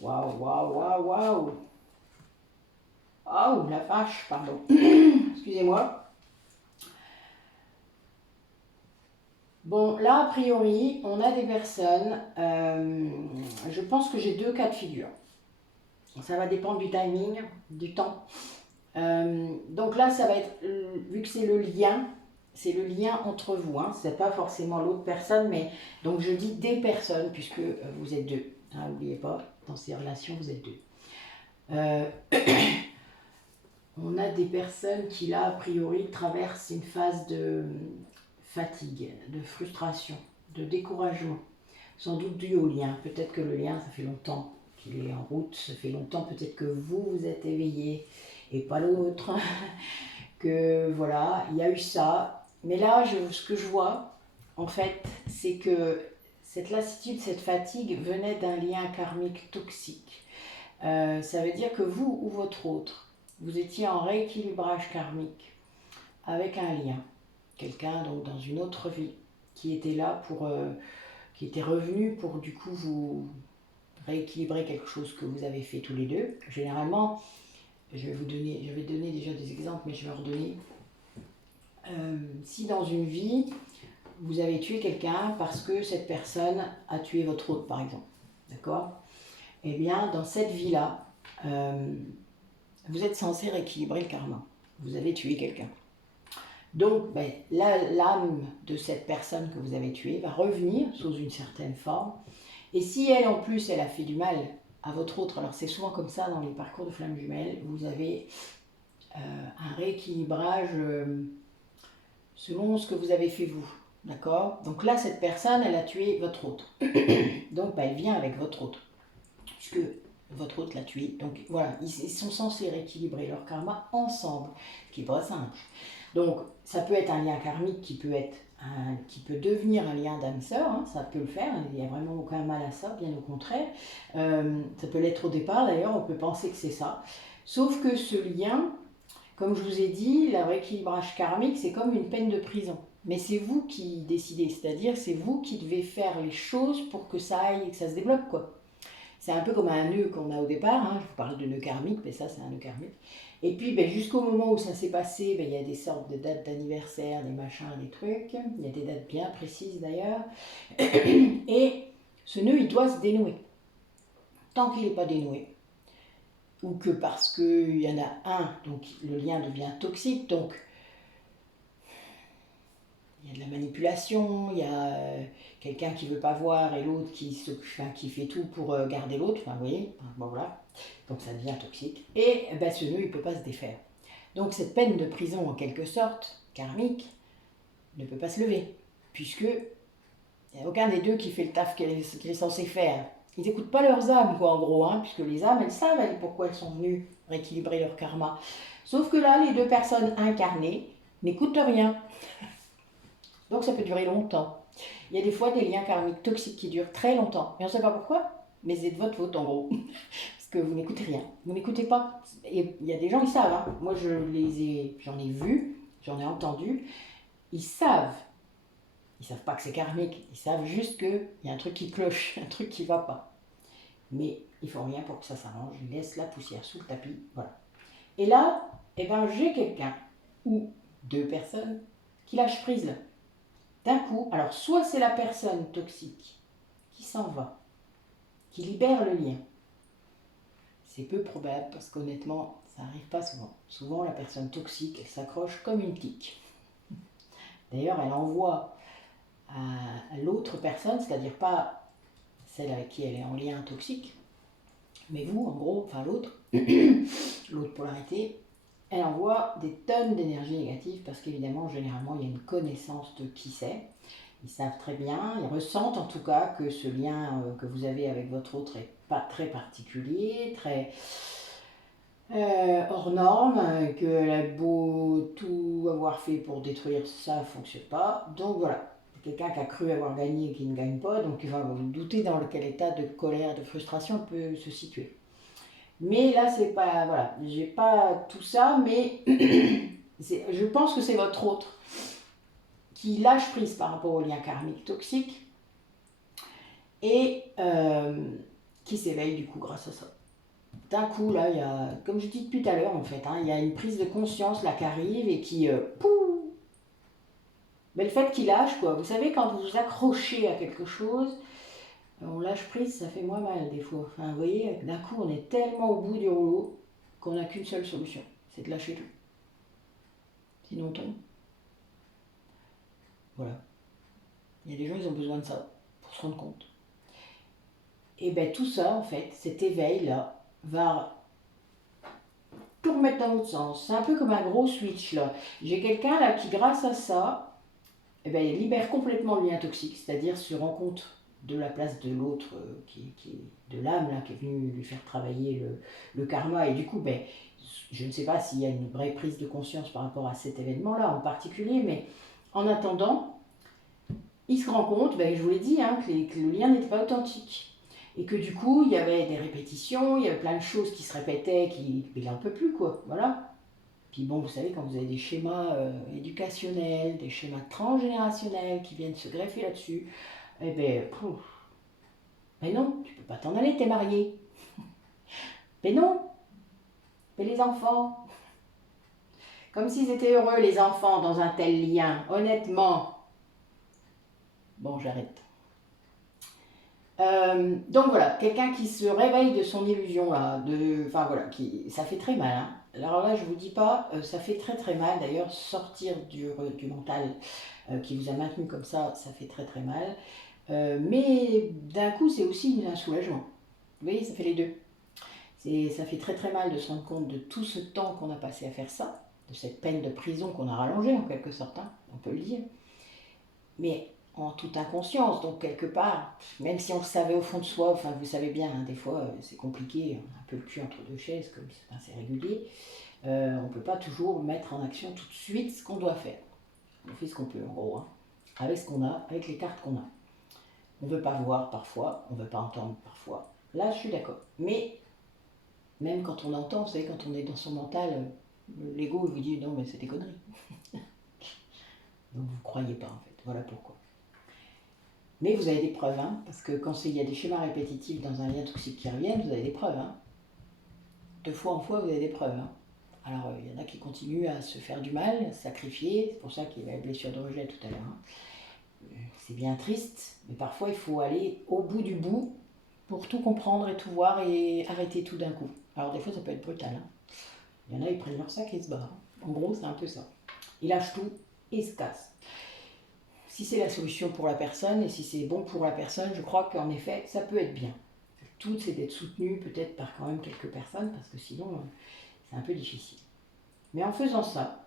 Waouh, waouh, waouh, waouh! Waouh, la vache, pardon. Excusez-moi. Bon, là, a priori, on a des personnes, je pense que j'ai deux cas de figure. Ça va dépendre du timing, du temps. Donc là, ça va être, vu que c'est le lien entre vous, hein, c'est pas forcément l'autre personne, mais donc je dis des personnes, puisque vous êtes deux. Hein, n'oubliez pas, dans ces relations, vous êtes deux. On a des personnes qui, là, a priori, traversent une phase de fatigue, de frustration, de découragement, sans doute dû au lien. Peut-être que le lien, ça fait longtemps qu'il est en route, ça fait longtemps peut-être que vous êtes éveillé et pas l'autre, que voilà, il y a eu ça. Mais là, ce que je vois, en fait, c'est que cette lassitude, cette fatigue venait d'un lien karmique toxique. Ça veut dire que vous ou votre autre, vous étiez en rééquilibrage karmique avec un lien. Quelqu'un donc dans une autre vie qui était là pour, qui était revenu pour du coup vous rééquilibrer quelque chose que vous avez fait tous les deux. Généralement, je vais donner déjà des exemples, mais je vais en redonner. Si dans une vie, vous avez tué quelqu'un parce que cette personne a tué votre autre, par exemple, d'accord? Eh bien, dans cette vie-là, vous êtes censé rééquilibrer le karma. Vous avez tué quelqu'un. Donc, ben, l'âme de cette personne que vous avez tuée va revenir sous une certaine forme. Et si elle, en plus, elle a fait du mal à votre autre, alors c'est souvent comme ça dans les parcours de flammes jumelles, vous avez un rééquilibrage selon ce que vous avez fait vous. D'accord? Donc là, cette personne, elle a tué votre autre. Donc, ben, elle vient avec votre autre. Puisque votre autre l'a tué. Donc voilà, ils sont censés rééquilibrer leur karma ensemble, ce qui n'est pas simple. Donc, ça peut être un lien karmique qui peut devenir un lien d'âme-sœur, hein, ça peut le faire, il n'y a vraiment aucun mal à ça, bien au contraire. Ça peut l'être au départ d'ailleurs, on peut penser que c'est ça. Sauf que ce lien, comme je vous ai dit, le rééquilibrage karmique, c'est comme une peine de prison. Mais c'est vous qui décidez, c'est-à-dire c'est vous qui devez faire les choses pour que ça aille, que ça se débloque, quoi. C'est un peu comme un nœud qu'on a au départ, hein. Je vous parle de nœud karmique, mais ça c'est un nœud karmique. Et puis ben, jusqu'au moment où ça s'est passé, ben, il y a des sortes de dates d'anniversaire, des machins, des trucs. Il y a des dates bien précises d'ailleurs. Et ce nœud, il doit se dénouer. Tant qu'il n'est pas dénoué, ou que parce qu'il y en a un, donc le lien devient toxique, donc il y a de la manipulation, il y a quelqu'un qui ne veut pas voir et l'autre qui fait tout pour garder l'autre, enfin, vous voyez, bon, voilà. Donc ça devient toxique. Et ben, ce nœud, il ne peut pas se défaire. Donc cette peine de prison, en quelque sorte, karmique, ne peut pas se lever, puisque il n'y a aucun des deux qui fait le taf qu'il est censé faire. Ils n'écoutent pas leurs âmes, quoi, en gros, hein, puisque les âmes, elles savent pourquoi elles sont venues rééquilibrer leur karma. Sauf que là, les deux personnes incarnées n'écoutent rien. Donc ça peut durer longtemps. Il y a des fois des liens karmiques toxiques qui durent très longtemps. Et on ne sait pas pourquoi, mais c'est de votre faute en gros. Parce que vous n'écoutez rien. Vous n'écoutez pas. Et il y a des gens, ils savent. Hein. Moi, j'en ai vu, j'en ai entendu. Ils savent. Ils ne savent pas que c'est karmique. Ils savent juste qu'il y a un truc qui cloche, un truc qui ne va pas. Mais ils font rien pour que ça s'arrange. Ils laissent la poussière sous le tapis. Voilà. Et là, eh ben, j'ai quelqu'un ou deux personnes qui lâchent prise là. D'un coup, alors soit c'est la personne toxique qui s'en va, qui libère le lien. C'est peu probable parce qu'honnêtement, ça n'arrive pas souvent. Souvent, la personne toxique, elle s'accroche comme une tique. D'ailleurs, elle envoie à l'autre personne, c'est-à-dire pas celle avec qui elle est en lien toxique, mais vous, en gros, enfin l'autre, l'autre polarité, elle envoie des tonnes d'énergie négative parce qu'évidemment, généralement, il y a une connaissance de qui c'est. Ils savent très bien, ils ressentent en tout cas que ce lien que vous avez avec votre autre est pas très particulier, très hors norme, qu'elle a beau tout avoir fait pour détruire ça, ne fonctionne pas. Donc voilà, quelqu'un qui a cru avoir gagné et qui ne gagne pas, donc il va douter dans quel état de colère, de frustration peut se situer. Mais là, c'est pas, voilà, j'ai pas tout ça, mais je pense que c'est votre autre qui lâche prise par rapport au lien karmique toxique et qui s'éveille du coup grâce à ça. D'un coup, là, il y a, comme je dis depuis tout à l'heure en fait, hein, il y a une prise de conscience là qui arrive et qui, pouf, mais le fait qu'il lâche quoi, vous savez quand vous vous accrochez à quelque chose, on lâche prise, ça fait moins mal des fois. Enfin, vous voyez, d'un coup, on est tellement au bout du rouleau qu'on n'a qu'une seule solution, c'est de lâcher tout. Sinon on tombe. Voilà. Il y a des gens, ils ont besoin de ça pour se rendre compte. Et bien tout ça, en fait, cet éveil-là, va tout remettre dans l'autre sens. C'est un peu comme un gros switch, là. J'ai quelqu'un, là, qui, grâce à ça, eh ben, il libère complètement le lien toxique, c'est-à-dire se rend compte de la place de l'autre, de l'âme, là, qui est venue lui faire travailler le karma. Et du coup, ben, je ne sais pas s'il y a une vraie prise de conscience par rapport à cet événement-là en particulier, mais en attendant, il se rend compte, ben, je vous l'ai dit, hein, que le lien n'était pas authentique. Et que du coup, il y avait des répétitions, il y avait plein de choses qui se répétaient, il n'en peut plus, quoi. Voilà. Puis bon, vous savez, quand vous avez des schémas éducationnels, des schémas transgénérationnels qui viennent se greffer là-dessus, eh ben, pouf. Mais non, tu peux pas t'en aller, t'es marié. Mais non, mais les enfants. Comme s'ils étaient heureux, les enfants, dans un tel lien. Honnêtement. Bon, j'arrête. Donc voilà, quelqu'un qui se réveille de son illusion là, enfin voilà, ça fait très mal. Hein. Alors là, je vous dis pas, ça fait très très mal. D'ailleurs, sortir du mental qui vous a maintenu comme ça fait très très mal. Mais d'un coup, c'est aussi un soulagement. Vous voyez, ça fait les deux. Ça fait très très mal de se rendre compte de tout ce temps qu'on a passé à faire ça, de cette peine de prison qu'on a rallongée en quelque sorte, hein, on peut le dire. Mais en toute inconscience, donc quelque part, même si on le savait au fond de soi, enfin vous savez bien, hein, des fois c'est compliqué, on a un peu le cul entre deux chaises, comme c'est assez régulier, on ne peut pas toujours mettre en action tout de suite ce qu'on doit faire. On fait ce qu'on peut en gros, hein, avec ce qu'on a, avec les cartes qu'on a. On ne veut pas voir parfois, on ne veut pas entendre parfois. Là je suis d'accord. Mais même quand on entend, vous savez, quand on est dans son mental, l'ego vous dit non mais c'est des conneries. Donc vous ne croyez pas en fait, voilà pourquoi. Mais vous avez des preuves, hein, parce que quand il y a des schémas répétitifs dans un lien toxique qui reviennent, vous avez des preuves. Hein. De fois en fois, vous avez des preuves. Hein. Alors, il y en a qui continuent à se faire du mal, à se sacrifier, c'est pour ça qu'il y a la blessure de rejet tout à l'heure. Hein. C'est bien triste, mais parfois il faut aller au bout du bout pour tout comprendre et tout voir et arrêter tout d'un coup. Alors des fois ça peut être brutal. Hein. Il y en a, ils prennent leur sac et se barrent. En gros, c'est un peu ça. Ils lâchent tout et se cassent. Si c'est la solution pour la personne et si c'est bon pour la personne, je crois qu'en effet, ça peut être bien. Tout, c'est d'être soutenu peut-être par quand même quelques personnes, parce que sinon, c'est un peu difficile. Mais en faisant ça,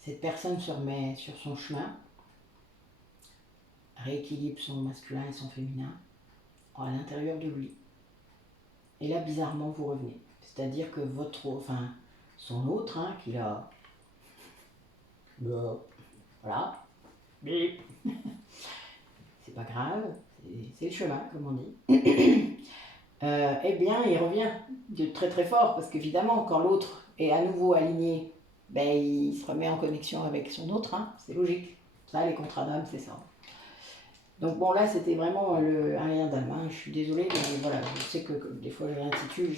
cette personne se remet sur son chemin, rééquilibre son masculin et son féminin à l'intérieur de lui. Et là, bizarrement, vous revenez. C'est-à-dire que son autre, hein, qu'il a... Voilà. C'est pas grave, c'est le chemin, comme on dit. Eh bien, il revient de très très fort, parce qu'évidemment, quand l'autre est à nouveau aligné, ben, il se remet en connexion avec son autre, hein, c'est logique. Ça, les contrats d'âme, c'est ça. Donc bon, là, c'était vraiment un lien d'âme. Hein. Je suis désolée, mais voilà, je sais que des fois je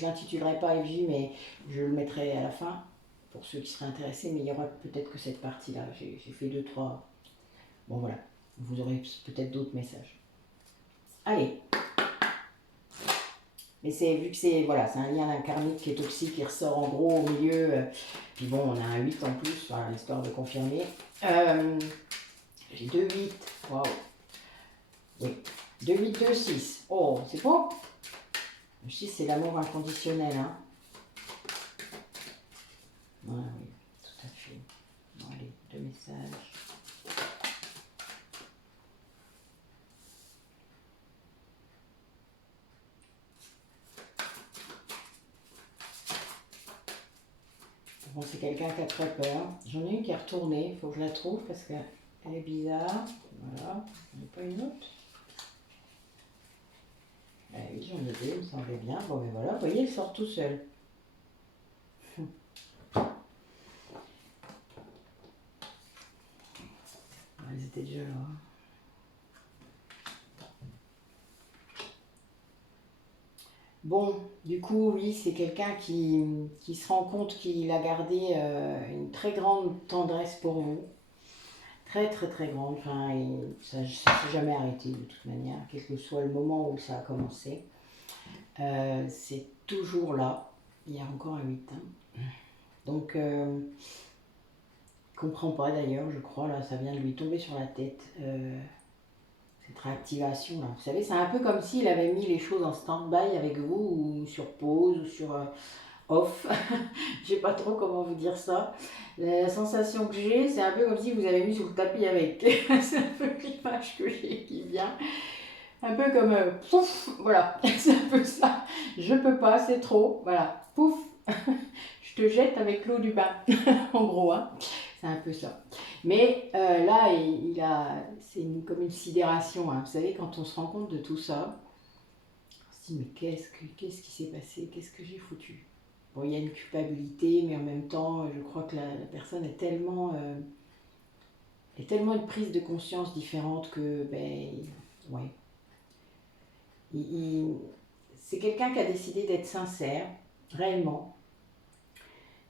l'intitulerai pas FJ, mais je le mettrai à la fin, pour ceux qui seraient intéressés, mais il y aura peut-être que cette partie-là. J'ai fait 2-3. Bon voilà, vous aurez peut-être d'autres messages. Allez. Mais vu que c'est un lien karmique qui est toxique, qui ressort en gros au milieu. Puis bon, on a un 8 en plus, voilà, histoire de confirmer. J'ai 2-8. Waouh. Oui. 2-8, 2-6. Oh, c'est bon. Le 6, c'est l'amour inconditionnel. Hein. Oui, tout à fait. Bon, allez, 2 messages. Bon, c'est quelqu'un qui a très peur. J'en ai une qui est retournée, il faut que je la trouve parce qu'elle Elle est bizarre. Voilà. Il n'y a pas une autre. Ah oui, j'en ai deux, il me semblait bien. Bon, mais voilà, vous voyez, elle sort tout seul. Elles étaient déjà là. Bon, du coup, oui, c'est quelqu'un qui se rend compte qu'il a gardé une très grande tendresse pour vous. Très, très, très grande. Enfin, ça ne s'est jamais arrêté de toute manière, quel que soit le moment où ça a commencé. C'est toujours là. Il y a encore un 8. Hein. Donc, il ne comprend pas d'ailleurs, je crois, là, ça vient de lui tomber sur la tête. Cette réactivation là. Vous savez, c'est un peu comme s'il avait mis les choses en stand-by avec vous, ou sur pause, ou sur off. Je sais pas trop comment vous dire ça. La sensation que j'ai, c'est un peu comme si vous avez mis sur le tapis avec. C'est un peu l'image que j'ai qui vient. Un peu comme pouf, voilà, c'est un peu ça. Je peux pas, c'est trop, voilà, pouf, je te jette avec l'eau du bain, en gros, hein. C'est un peu ça. Mais là, c'est comme une sidération, hein. Vous savez, quand on se rend compte de tout ça, on se dit, mais qu'est-ce qui s'est passé? Qu'est-ce que j'ai foutu? Bon, il y a une culpabilité, mais en même temps, je crois que la personne est tellement une prise de conscience différente que, ben, ouais. C'est quelqu'un qui a décidé d'être sincère, réellement,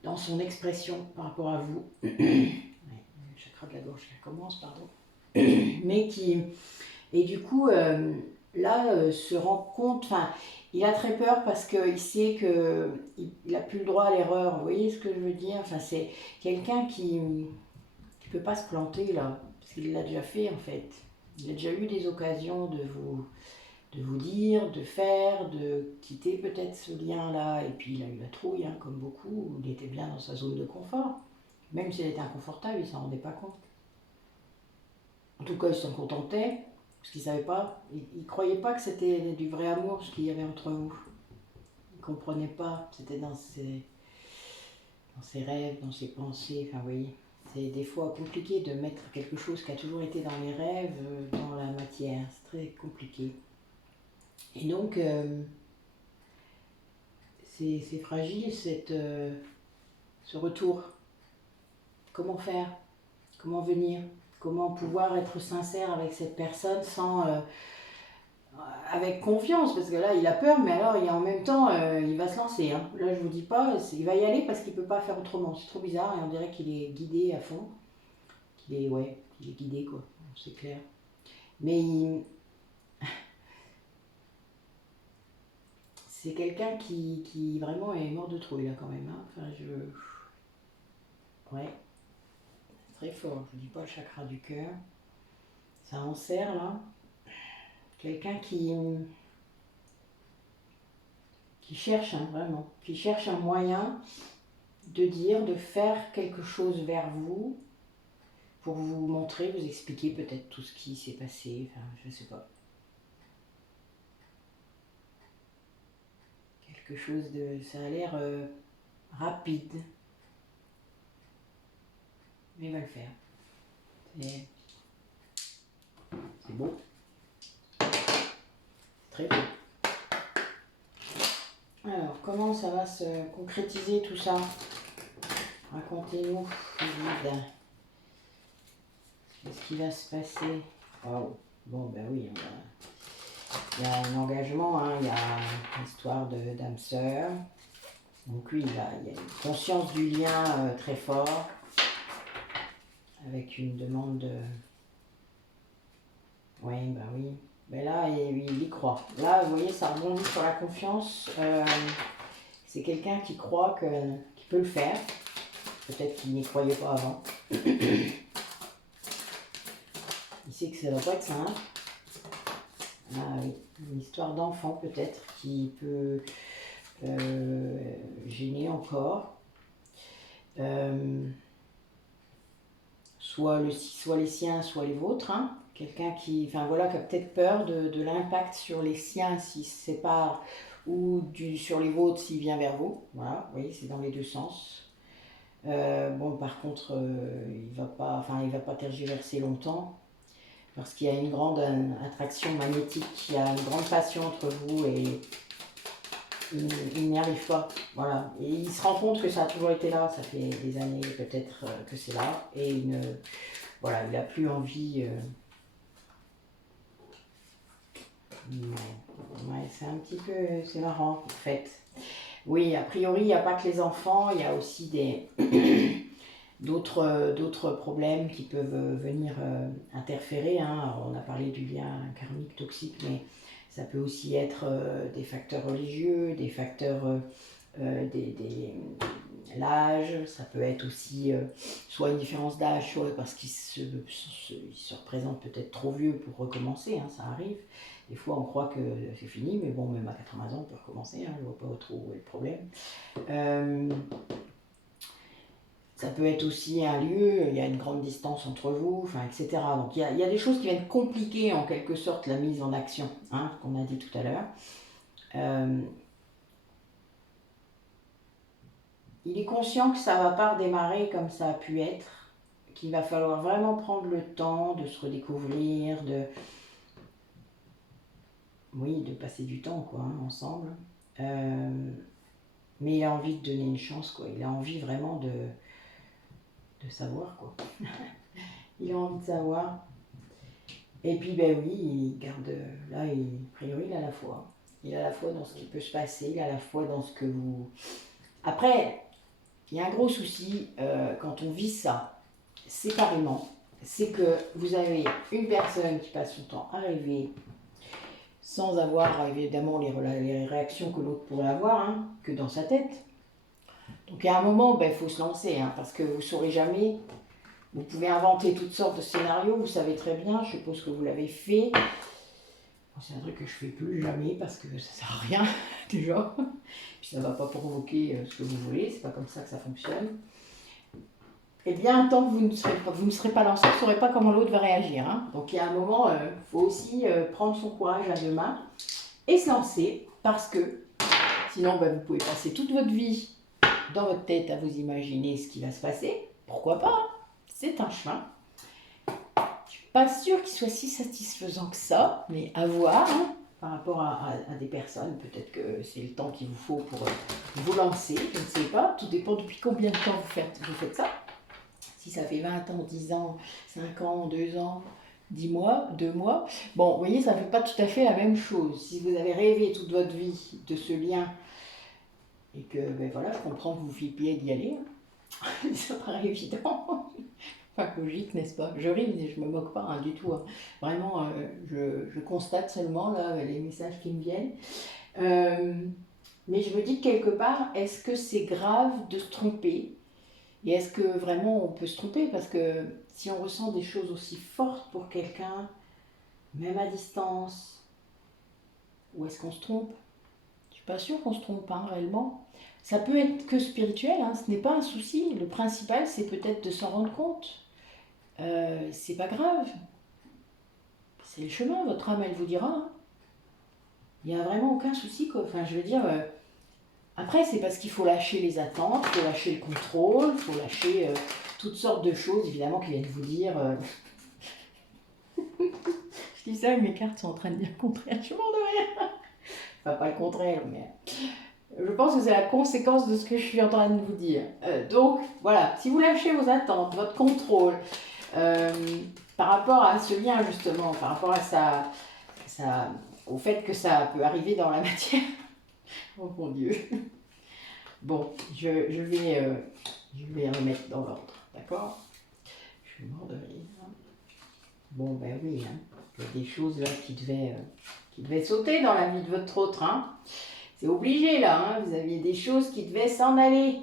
dans son expression par rapport à vous. Ouais, le chakra de la gorge qui commence, pardon. Mais et du coup, là, se rend compte, enfin, il a très peur parce qu'il sait qu'il n'a plus le droit à l'erreur. Vous voyez ce que je veux dire? Enfin, c'est quelqu'un qui ne peut pas se planter, là, parce qu'il l'a déjà fait, en fait. Il a déjà eu des occasions de vous dire, de faire, de quitter peut-être ce lien-là. Et puis il a eu la trouille, hein, comme beaucoup, il était bien dans sa zone de confort. Même s'il était inconfortable, il ne s'en rendait pas compte. En tout cas, il s'en contentait, parce qu'il ne savait pas, il ne croyait pas que c'était du vrai amour, ce qu'il y avait entre vous. Il ne comprenait pas, c'était dans ses rêves, dans ses pensées, enfin vous voyez. C'est des fois compliqué de mettre quelque chose qui a toujours été dans les rêves, dans la matière, c'est très compliqué. Et donc, c'est fragile ce retour. Comment faire? Comment venir? Comment pouvoir être sincère avec cette personne avec confiance? Parce que là, il a peur, mais alors en même temps, il va se lancer. Hein. Là, je vous dis pas, il va y aller parce qu'il peut pas faire autrement. C'est trop bizarre et on dirait qu'il est guidé à fond. Qu'il est guidé, quoi. C'est clair. Mais c'est quelqu'un qui vraiment est mort de trouille, là, quand même. Hein. Enfin, ouais. Très fort, je ne dis pas le chakra du cœur. Ça en sert là. Quelqu'un qui cherche, hein, vraiment, qui cherche un moyen de dire, de faire quelque chose vers vous pour vous montrer, vous expliquer peut-être tout ce qui s'est passé, enfin je sais pas. Quelque chose de... ça a l'air rapide. Mais il va le faire. C'est beau. Très beau. Alors, comment ça va se concrétiser tout ça? Racontez-nous, David. Qu'est-ce qui va se passer? Oh, bon, ben oui, il y a un engagement, hein, il y a une histoire d'âme sœur. Donc oui, il y a une conscience du lien très fort, avec une demande de... Oui, ben oui. Mais là, il y croit. Là, vous voyez, ça rebondit sur la confiance. C'est quelqu'un qui croit qu'il peut le faire. Peut-être qu'il n'y croyait pas avant. Il sait que ça ne va pas être simple. Ah oui, une histoire d'enfant peut-être qui peut gêner encore. Soit les siens, soit les vôtres. Hein. Quelqu'un qui, enfin, voilà, qui a peut-être peur de l'impact sur les siens s'il se sépare, ou sur les vôtres s'il vient vers vous. Voilà, vous voyez, c'est dans les deux sens. Bon, par contre, il va pas tergiverser longtemps parce qu'il y a une grande attraction magnétique, il y a une grande passion entre vous et il n'y arrive pas. Voilà. Et il se rend compte que ça a toujours été là, ça fait des années peut-être que c'est là et voilà, il n'a plus envie. Ouais, c'est un petit peu, c'est marrant en fait. Oui, a priori, il n'y a pas que les enfants, il y a aussi d'autres problèmes qui peuvent venir interférer, hein. On a parlé du lien karmique toxique, mais ça peut aussi être des facteurs religieux, des facteurs, l'âge, ça peut être aussi soit une différence d'âge, soit parce qu'il se représente peut-être trop vieux pour recommencer, hein, ça arrive. Des fois, on croit que c'est fini, mais bon, même à 80 ans, on peut recommencer, hein, je ne vois pas trop où est le problème. Ça peut être aussi un lieu, il y a une grande distance entre vous, enfin, etc. Donc, il y a des choses qui viennent compliquer, en quelque sorte, la mise en action, hein, qu'on a dit tout à l'heure. Il est conscient que ça ne va pas redémarrer comme ça a pu être, qu'il va falloir vraiment prendre le temps de se redécouvrir, de passer du temps, quoi, hein, ensemble. Mais il a envie de donner une chance, quoi. Il a envie vraiment de savoir, quoi. Il a envie de savoir. Et puis, ben oui, il garde, là, a priori, il a la foi. Il a la foi dans ce qui peut se passer, il a la foi dans ce que vous... Après, il y a un gros souci quand on vit ça séparément, c'est que vous avez une personne qui passe son temps à rêver, sans avoir évidemment les réactions que l'autre pourrait avoir, hein, que dans sa tête. Donc à un moment, il faut se lancer, hein, parce que vous ne saurez jamais. Vous pouvez inventer toutes sortes de scénarios, vous savez très bien, je suppose que vous l'avez fait. C'est un truc que je ne fais plus jamais parce que ça ne sert à rien déjà. Puis ça ne va pas provoquer ce que vous voulez, c'est pas comme ça que ça fonctionne. Eh bien, tant que vous ne serez pas lancé, vous ne saurez pas comment l'autre va réagir, hein. Donc il y a un moment, il faut aussi prendre son courage à deux mains et se lancer parce que sinon vous pouvez passer toute votre vie dans votre tête à vous imaginer ce qui va se passer. Pourquoi pas, hein. C'est un chemin. Je suis pas sûre qu'il soit si satisfaisant que ça, mais à voir, hein, par rapport à des personnes. Peut-être que c'est le temps qu'il vous faut pour vous lancer, je ne sais pas. Tout dépend depuis combien de temps vous faites ça. Si ça fait 20 ans, 10 ans, 5 ans, 2 ans, 10 mois, 2 mois. Bon, vous voyez, ça ne fait pas tout à fait la même chose. Si vous avez rêvé toute votre vie de ce lien et que, voilà, je comprends que vous flippiez d'y aller, hein. Ça paraît évident. Enfin, logique, n'est-ce pas? Je ris, mais je ne me moque pas, hein, du tout, hein. Vraiment, je constate seulement là, les messages qui me viennent. Mais je me dis que quelque part, est-ce que c'est grave de se tromper? Et est-ce que vraiment on peut se tromper? Parce que si on ressent des choses aussi fortes pour quelqu'un, même à distance, où est-ce qu'on se trompe? Je ne suis pas sûre qu'on se trompe, hein, réellement. Ça peut être que spirituel, hein, ce n'est pas un souci. Le principal, c'est peut-être de s'en rendre compte. C'est pas grave. C'est le chemin, votre âme, elle vous dira, hein. Il n'y a vraiment aucun souci, quoi. Enfin, je veux dire, après, c'est parce qu'il faut lâcher les attentes, il faut lâcher le contrôle, il faut lâcher toutes sortes de choses, évidemment, qui viennent vous dire... Je dis ça et mes cartes sont en train de dire le contraire, je m'en de rien. Enfin, pas le contraire, mais... Je pense que c'est la conséquence de ce que je suis en train de vous dire. Donc, voilà, si vous lâchez vos attentes, votre contrôle, par rapport à ce lien, justement, par rapport à au fait que ça peut arriver dans la matière... Oh mon Dieu. Bon, je vais remettre dans l'ordre, d'accord? Je suis mort de rire. Bon, ben oui, hein. Il y a des choses là qui devaient sauter dans la vie de votre autre, hein. C'est obligé là, hein. Vous aviez des choses qui devaient s'en aller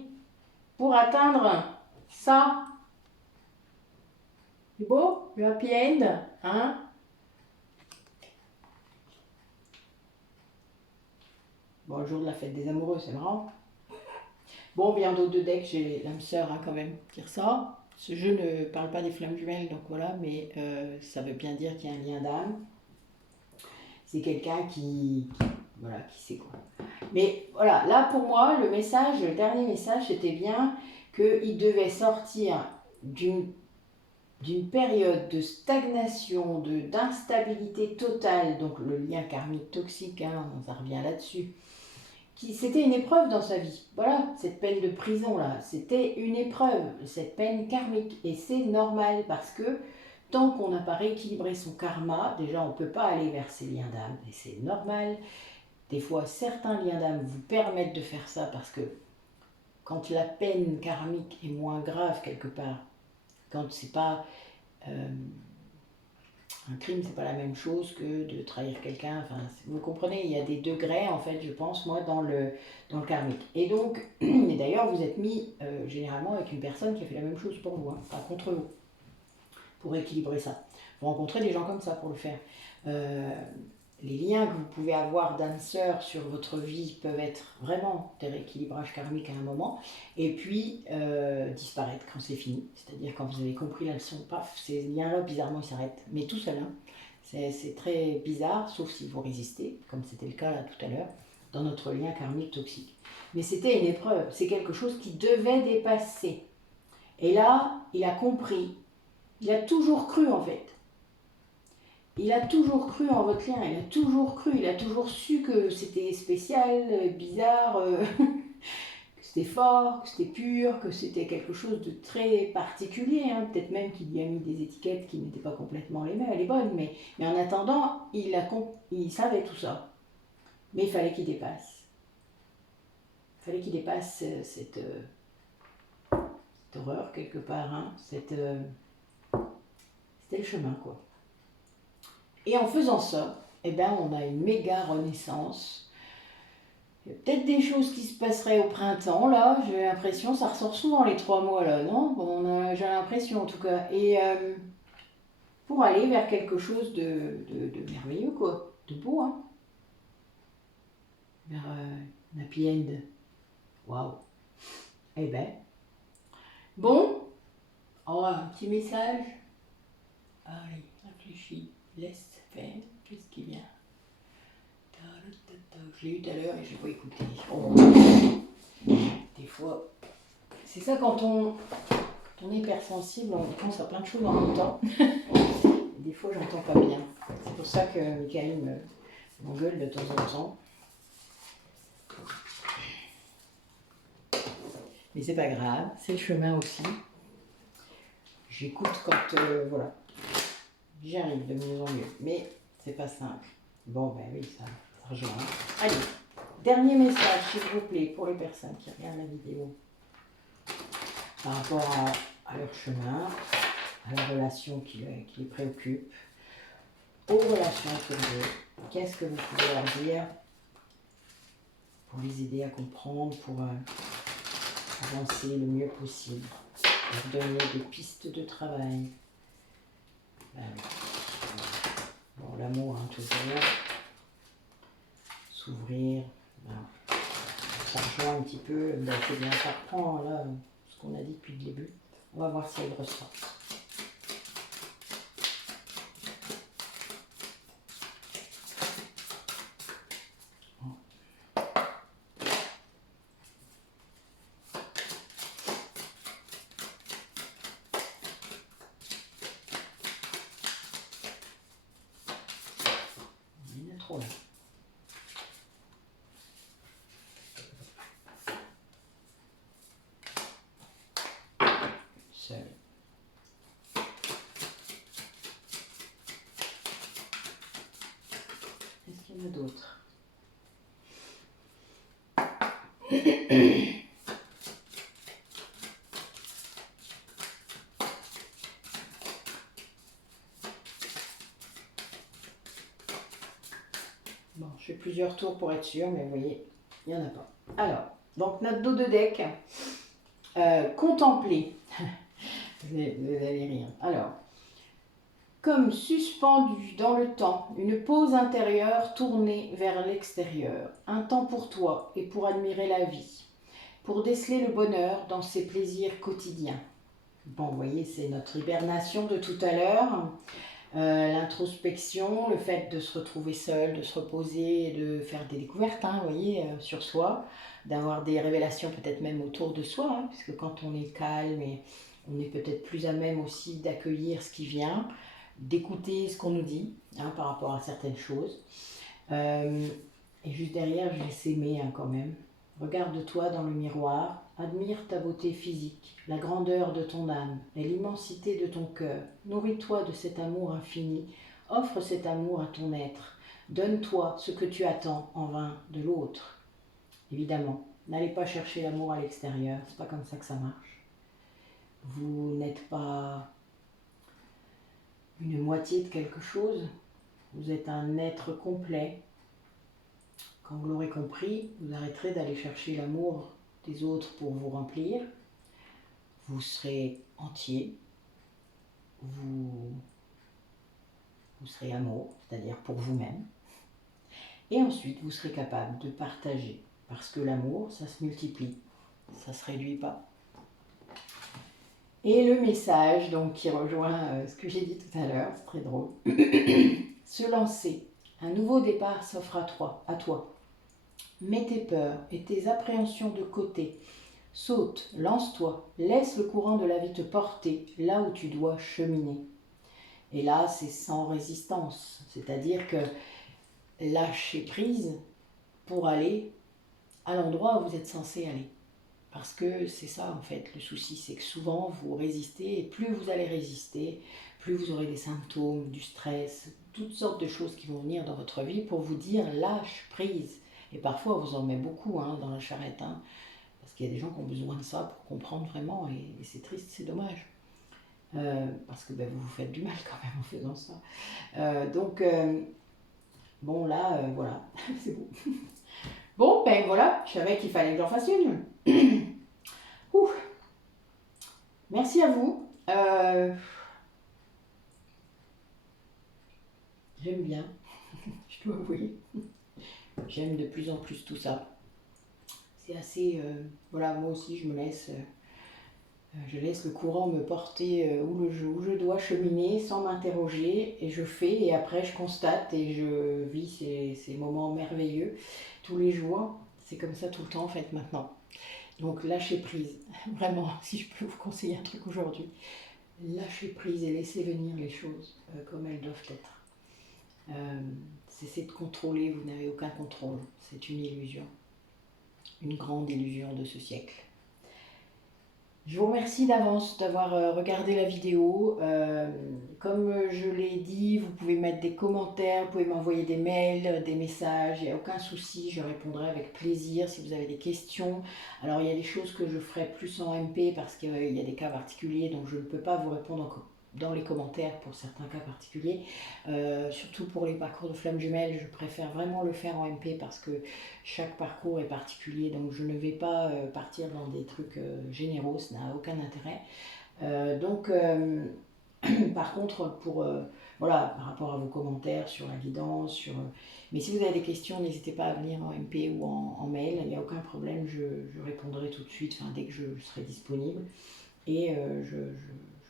pour atteindre ça. C'est beau, le happy end, hein? Bon, le jour de la fête des amoureux, c'est marrant. Bon, bien d'autres de deck, j'ai l'âme sœur, hein, quand même, qui ressort. Ce jeu ne parle pas des flammes jumelles, donc voilà, mais ça veut bien dire qu'il y a un lien d'âme. C'est quelqu'un qui sait quoi. Mais voilà, là pour moi, le dernier message, c'était bien qu'il devait sortir d'une période de stagnation, d'instabilité totale, donc le lien karmique toxique, hein, ça revient là-dessus, c'était une épreuve dans sa vie. Voilà, cette peine de prison là, c'était une épreuve, cette peine karmique. Et c'est normal parce que tant qu'on n'a pas rééquilibré son karma, déjà on ne peut pas aller vers ces liens d'âme. Et c'est normal. Des fois, certains liens d'âme vous permettent de faire ça parce que quand la peine karmique est moins grave quelque part, quand c'est pas un crime, c'est pas la même chose que de trahir quelqu'un. Enfin, vous comprenez, il y a des degrés en fait, je pense moi, dans le karmique. Et donc, et d'ailleurs, vous êtes mis généralement avec une personne qui a fait la même chose pour vous, hein, pas contre vous, pour équilibrer ça. Vous rencontrez des gens comme ça pour le faire. Les liens que vous pouvez avoir d'âme sœur sur votre vie peuvent être vraiment des rééquilibrages karmiques à un moment, et puis disparaître quand c'est fini. C'est-à-dire quand vous avez compris la leçon, paf, ces liens-là, bizarrement, ils s'arrêtent. Mais tout seul, hein. C'est très bizarre, sauf si vous résistez, comme c'était le cas là tout à l'heure, dans notre lien karmique toxique. Mais c'était une épreuve, c'est quelque chose qui devait dépasser. Et là, il a compris. Il a toujours cru en fait. Il a toujours cru en votre lien, il a toujours cru, il a toujours su que c'était spécial, bizarre, que c'était fort, que c'était pur, que c'était quelque chose de très particulier. Hein. Peut-être même qu'il y a mis des étiquettes qui n'étaient pas complètement les bonnes, mais en attendant, il savait tout ça. Mais il fallait qu'il dépasse. Il fallait qu'il dépasse cette horreur quelque part. Hein. C'était le chemin, quoi. Et en faisant ça, eh ben, on a une méga renaissance. Il y a peut-être des choses qui se passeraient au printemps, là, j'ai l'impression, ça ressort souvent les 3 mois, là, non? J'ai l'impression, en tout cas. Et pour aller vers quelque chose de merveilleux, quoi, de beau, hein. Vers un happy end. Waouh. Eh ben, bon, oh, un petit message. Allez, réfléchis, laisse faire, qu'est-ce qui vient? Je l'ai eu tout à l'heure et je l'ai pas écouté. Oh. Des fois, c'est ça quand on est hypersensible, on pense à plein de choses en même temps. Des fois, j'entends pas bien. C'est pour ça que Michael m'engueule de temps en temps. Mais c'est pas grave, c'est le chemin aussi. J'écoute quand, voilà, j'y arrive de mieux en mieux. Mais c'est pas simple. Bon, ben oui, ça rejoint. Allez, dernier message, s'il vous plaît, pour les personnes qui regardent la vidéo. Par rapport à leur chemin, à la relation qui les préoccupe, aux relations autour d'eux. Qu'est-ce que vous pouvez leur dire pour les aider à comprendre, pour avancer le mieux possible, leur donner des pistes de travail. Bon, l'amour, hein, toujours. S'ouvrir. Ça rejoint un petit peu, c'est bien, ça reprend là ce qu'on a dit depuis le début. On va voir si elle ressort. Il y en a trop là. Seul. Est-ce qu'il y en a d'autres? Bon, je fais plusieurs tours pour être sûr, mais vous voyez, il n'y en a pas. Alors, donc notre dos de deck, contempler. Vous allez rire. Alors, comme suspendu dans le temps, une pause intérieure tournée vers l'extérieur, un temps pour toi et pour admirer la vie, pour déceler le bonheur dans ses plaisirs quotidiens. Bon, vous voyez, c'est notre hibernation de tout à l'heure. L'introspection, le fait de se retrouver seul, de se reposer, de faire des découvertes, hein, vous voyez, sur soi, d'avoir des révélations peut-être même autour de soi, hein, puisque quand on est calme et on est peut-être plus à même aussi d'accueillir ce qui vient, d'écouter ce qu'on nous dit, hein, par rapport à certaines choses. Et juste derrière, je vais s'aimer, hein, quand même. Regarde-toi dans le miroir, admire ta beauté physique, la grandeur de ton âme et l'immensité de ton cœur. Nourris-toi de cet amour infini, offre cet amour à ton être. Donne-toi ce que tu attends en vain de l'autre. Évidemment, n'allez pas chercher l'amour à l'extérieur, c'est pas comme ça que ça marche. Vous n'êtes pas une moitié de quelque chose, vous êtes un être complet. Quand vous l'aurez compris, vous arrêterez d'aller chercher l'amour des autres pour vous remplir. Vous serez entier, vous serez amour, c'est-à-dire pour vous-même. Et ensuite, vous serez capable de partager. Parce que l'amour, ça se multiplie, ça ne se réduit pas. Et le message, donc, qui rejoint ce que j'ai dit tout à l'heure, c'est très drôle. Se lancer. Un nouveau départ s'offre à toi. Mets tes peurs et tes appréhensions de côté. Saute, lance-toi, laisse le courant de la vie te porter là où tu dois cheminer. Et là, c'est sans résistance. C'est-à-dire que lâchez prise pour aller à l'endroit où vous êtes censé aller. Parce que c'est ça, en fait, le souci, c'est que souvent, vous résistez, et plus vous allez résister, plus vous aurez des symptômes, du stress, toutes sortes de choses qui vont venir dans votre vie pour vous dire lâche prise. Et parfois, on vous en met beaucoup, hein, dans la charrette, hein, parce qu'il y a des gens qui ont besoin de ça pour comprendre vraiment, et c'est triste, c'est dommage. Parce que vous vous faites du mal quand même en faisant ça. Bon là, voilà, c'est bon. Bon, voilà, je savais qu'il fallait que j'en fasse une. Ouf. Merci à vous. J'aime bien, je dois avouer. J'aime de plus en plus tout ça. C'est assez... voilà, moi aussi, je laisse le courant me porter où je dois cheminer sans m'interroger, et je fais, et après je constate et je vis ces moments merveilleux tous les jours. C'est comme ça tout le temps en fait maintenant. Donc lâchez prise, vraiment, si je peux vous conseiller un truc aujourd'hui, lâchez prise et laissez venir les choses comme elles doivent être. Cessez de contrôler, vous n'avez aucun contrôle, c'est une illusion, une grande illusion de ce siècle. Je vous remercie d'avance d'avoir regardé la vidéo. Comme je l'ai dit, vous pouvez mettre des commentaires, vous pouvez m'envoyer des mails, des messages, il n'y a aucun souci, je répondrai avec plaisir si vous avez des questions. Alors il y a des choses que je ferai plus en MP parce qu'il y a des cas particuliers, donc je ne peux pas vous répondre dans les commentaires pour certains cas particuliers. Surtout pour les parcours de flammes jumelles, je préfère vraiment le faire en MP parce que chaque parcours est particulier, donc je ne vais pas partir dans des trucs généraux, ça n'a aucun intérêt. Par contre, voilà, par rapport à vos commentaires sur la guidance, mais si vous avez des questions, n'hésitez pas à venir en MP ou en mail, il n'y a aucun problème, je répondrai tout de suite, dès que je serai disponible, et je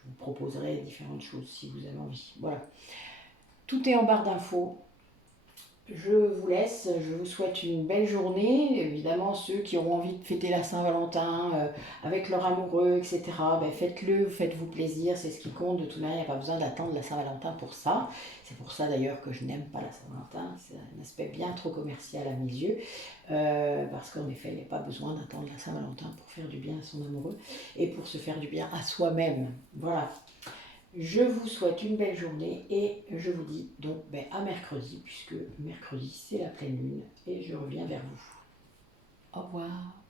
vous proposerai différentes choses si vous avez envie. Voilà, tout est en barre d'infos. Je vous laisse, je vous souhaite une belle journée. Évidemment, ceux qui auront envie de fêter la Saint-Valentin avec leur amoureux, etc., faites-le, faites-vous plaisir, c'est ce qui compte. De toute manière, il n'y a pas besoin d'attendre la Saint-Valentin pour ça. C'est pour ça d'ailleurs que je n'aime pas la Saint-Valentin, c'est un aspect bien trop commercial à mes yeux. Parce qu'en effet, il n'y a pas besoin d'attendre la Saint-Valentin pour faire du bien à son amoureux et pour se faire du bien à soi-même. Voilà. Je vous souhaite une belle journée et je vous dis donc à mercredi, puisque mercredi c'est la pleine lune et je reviens vers vous. Au revoir.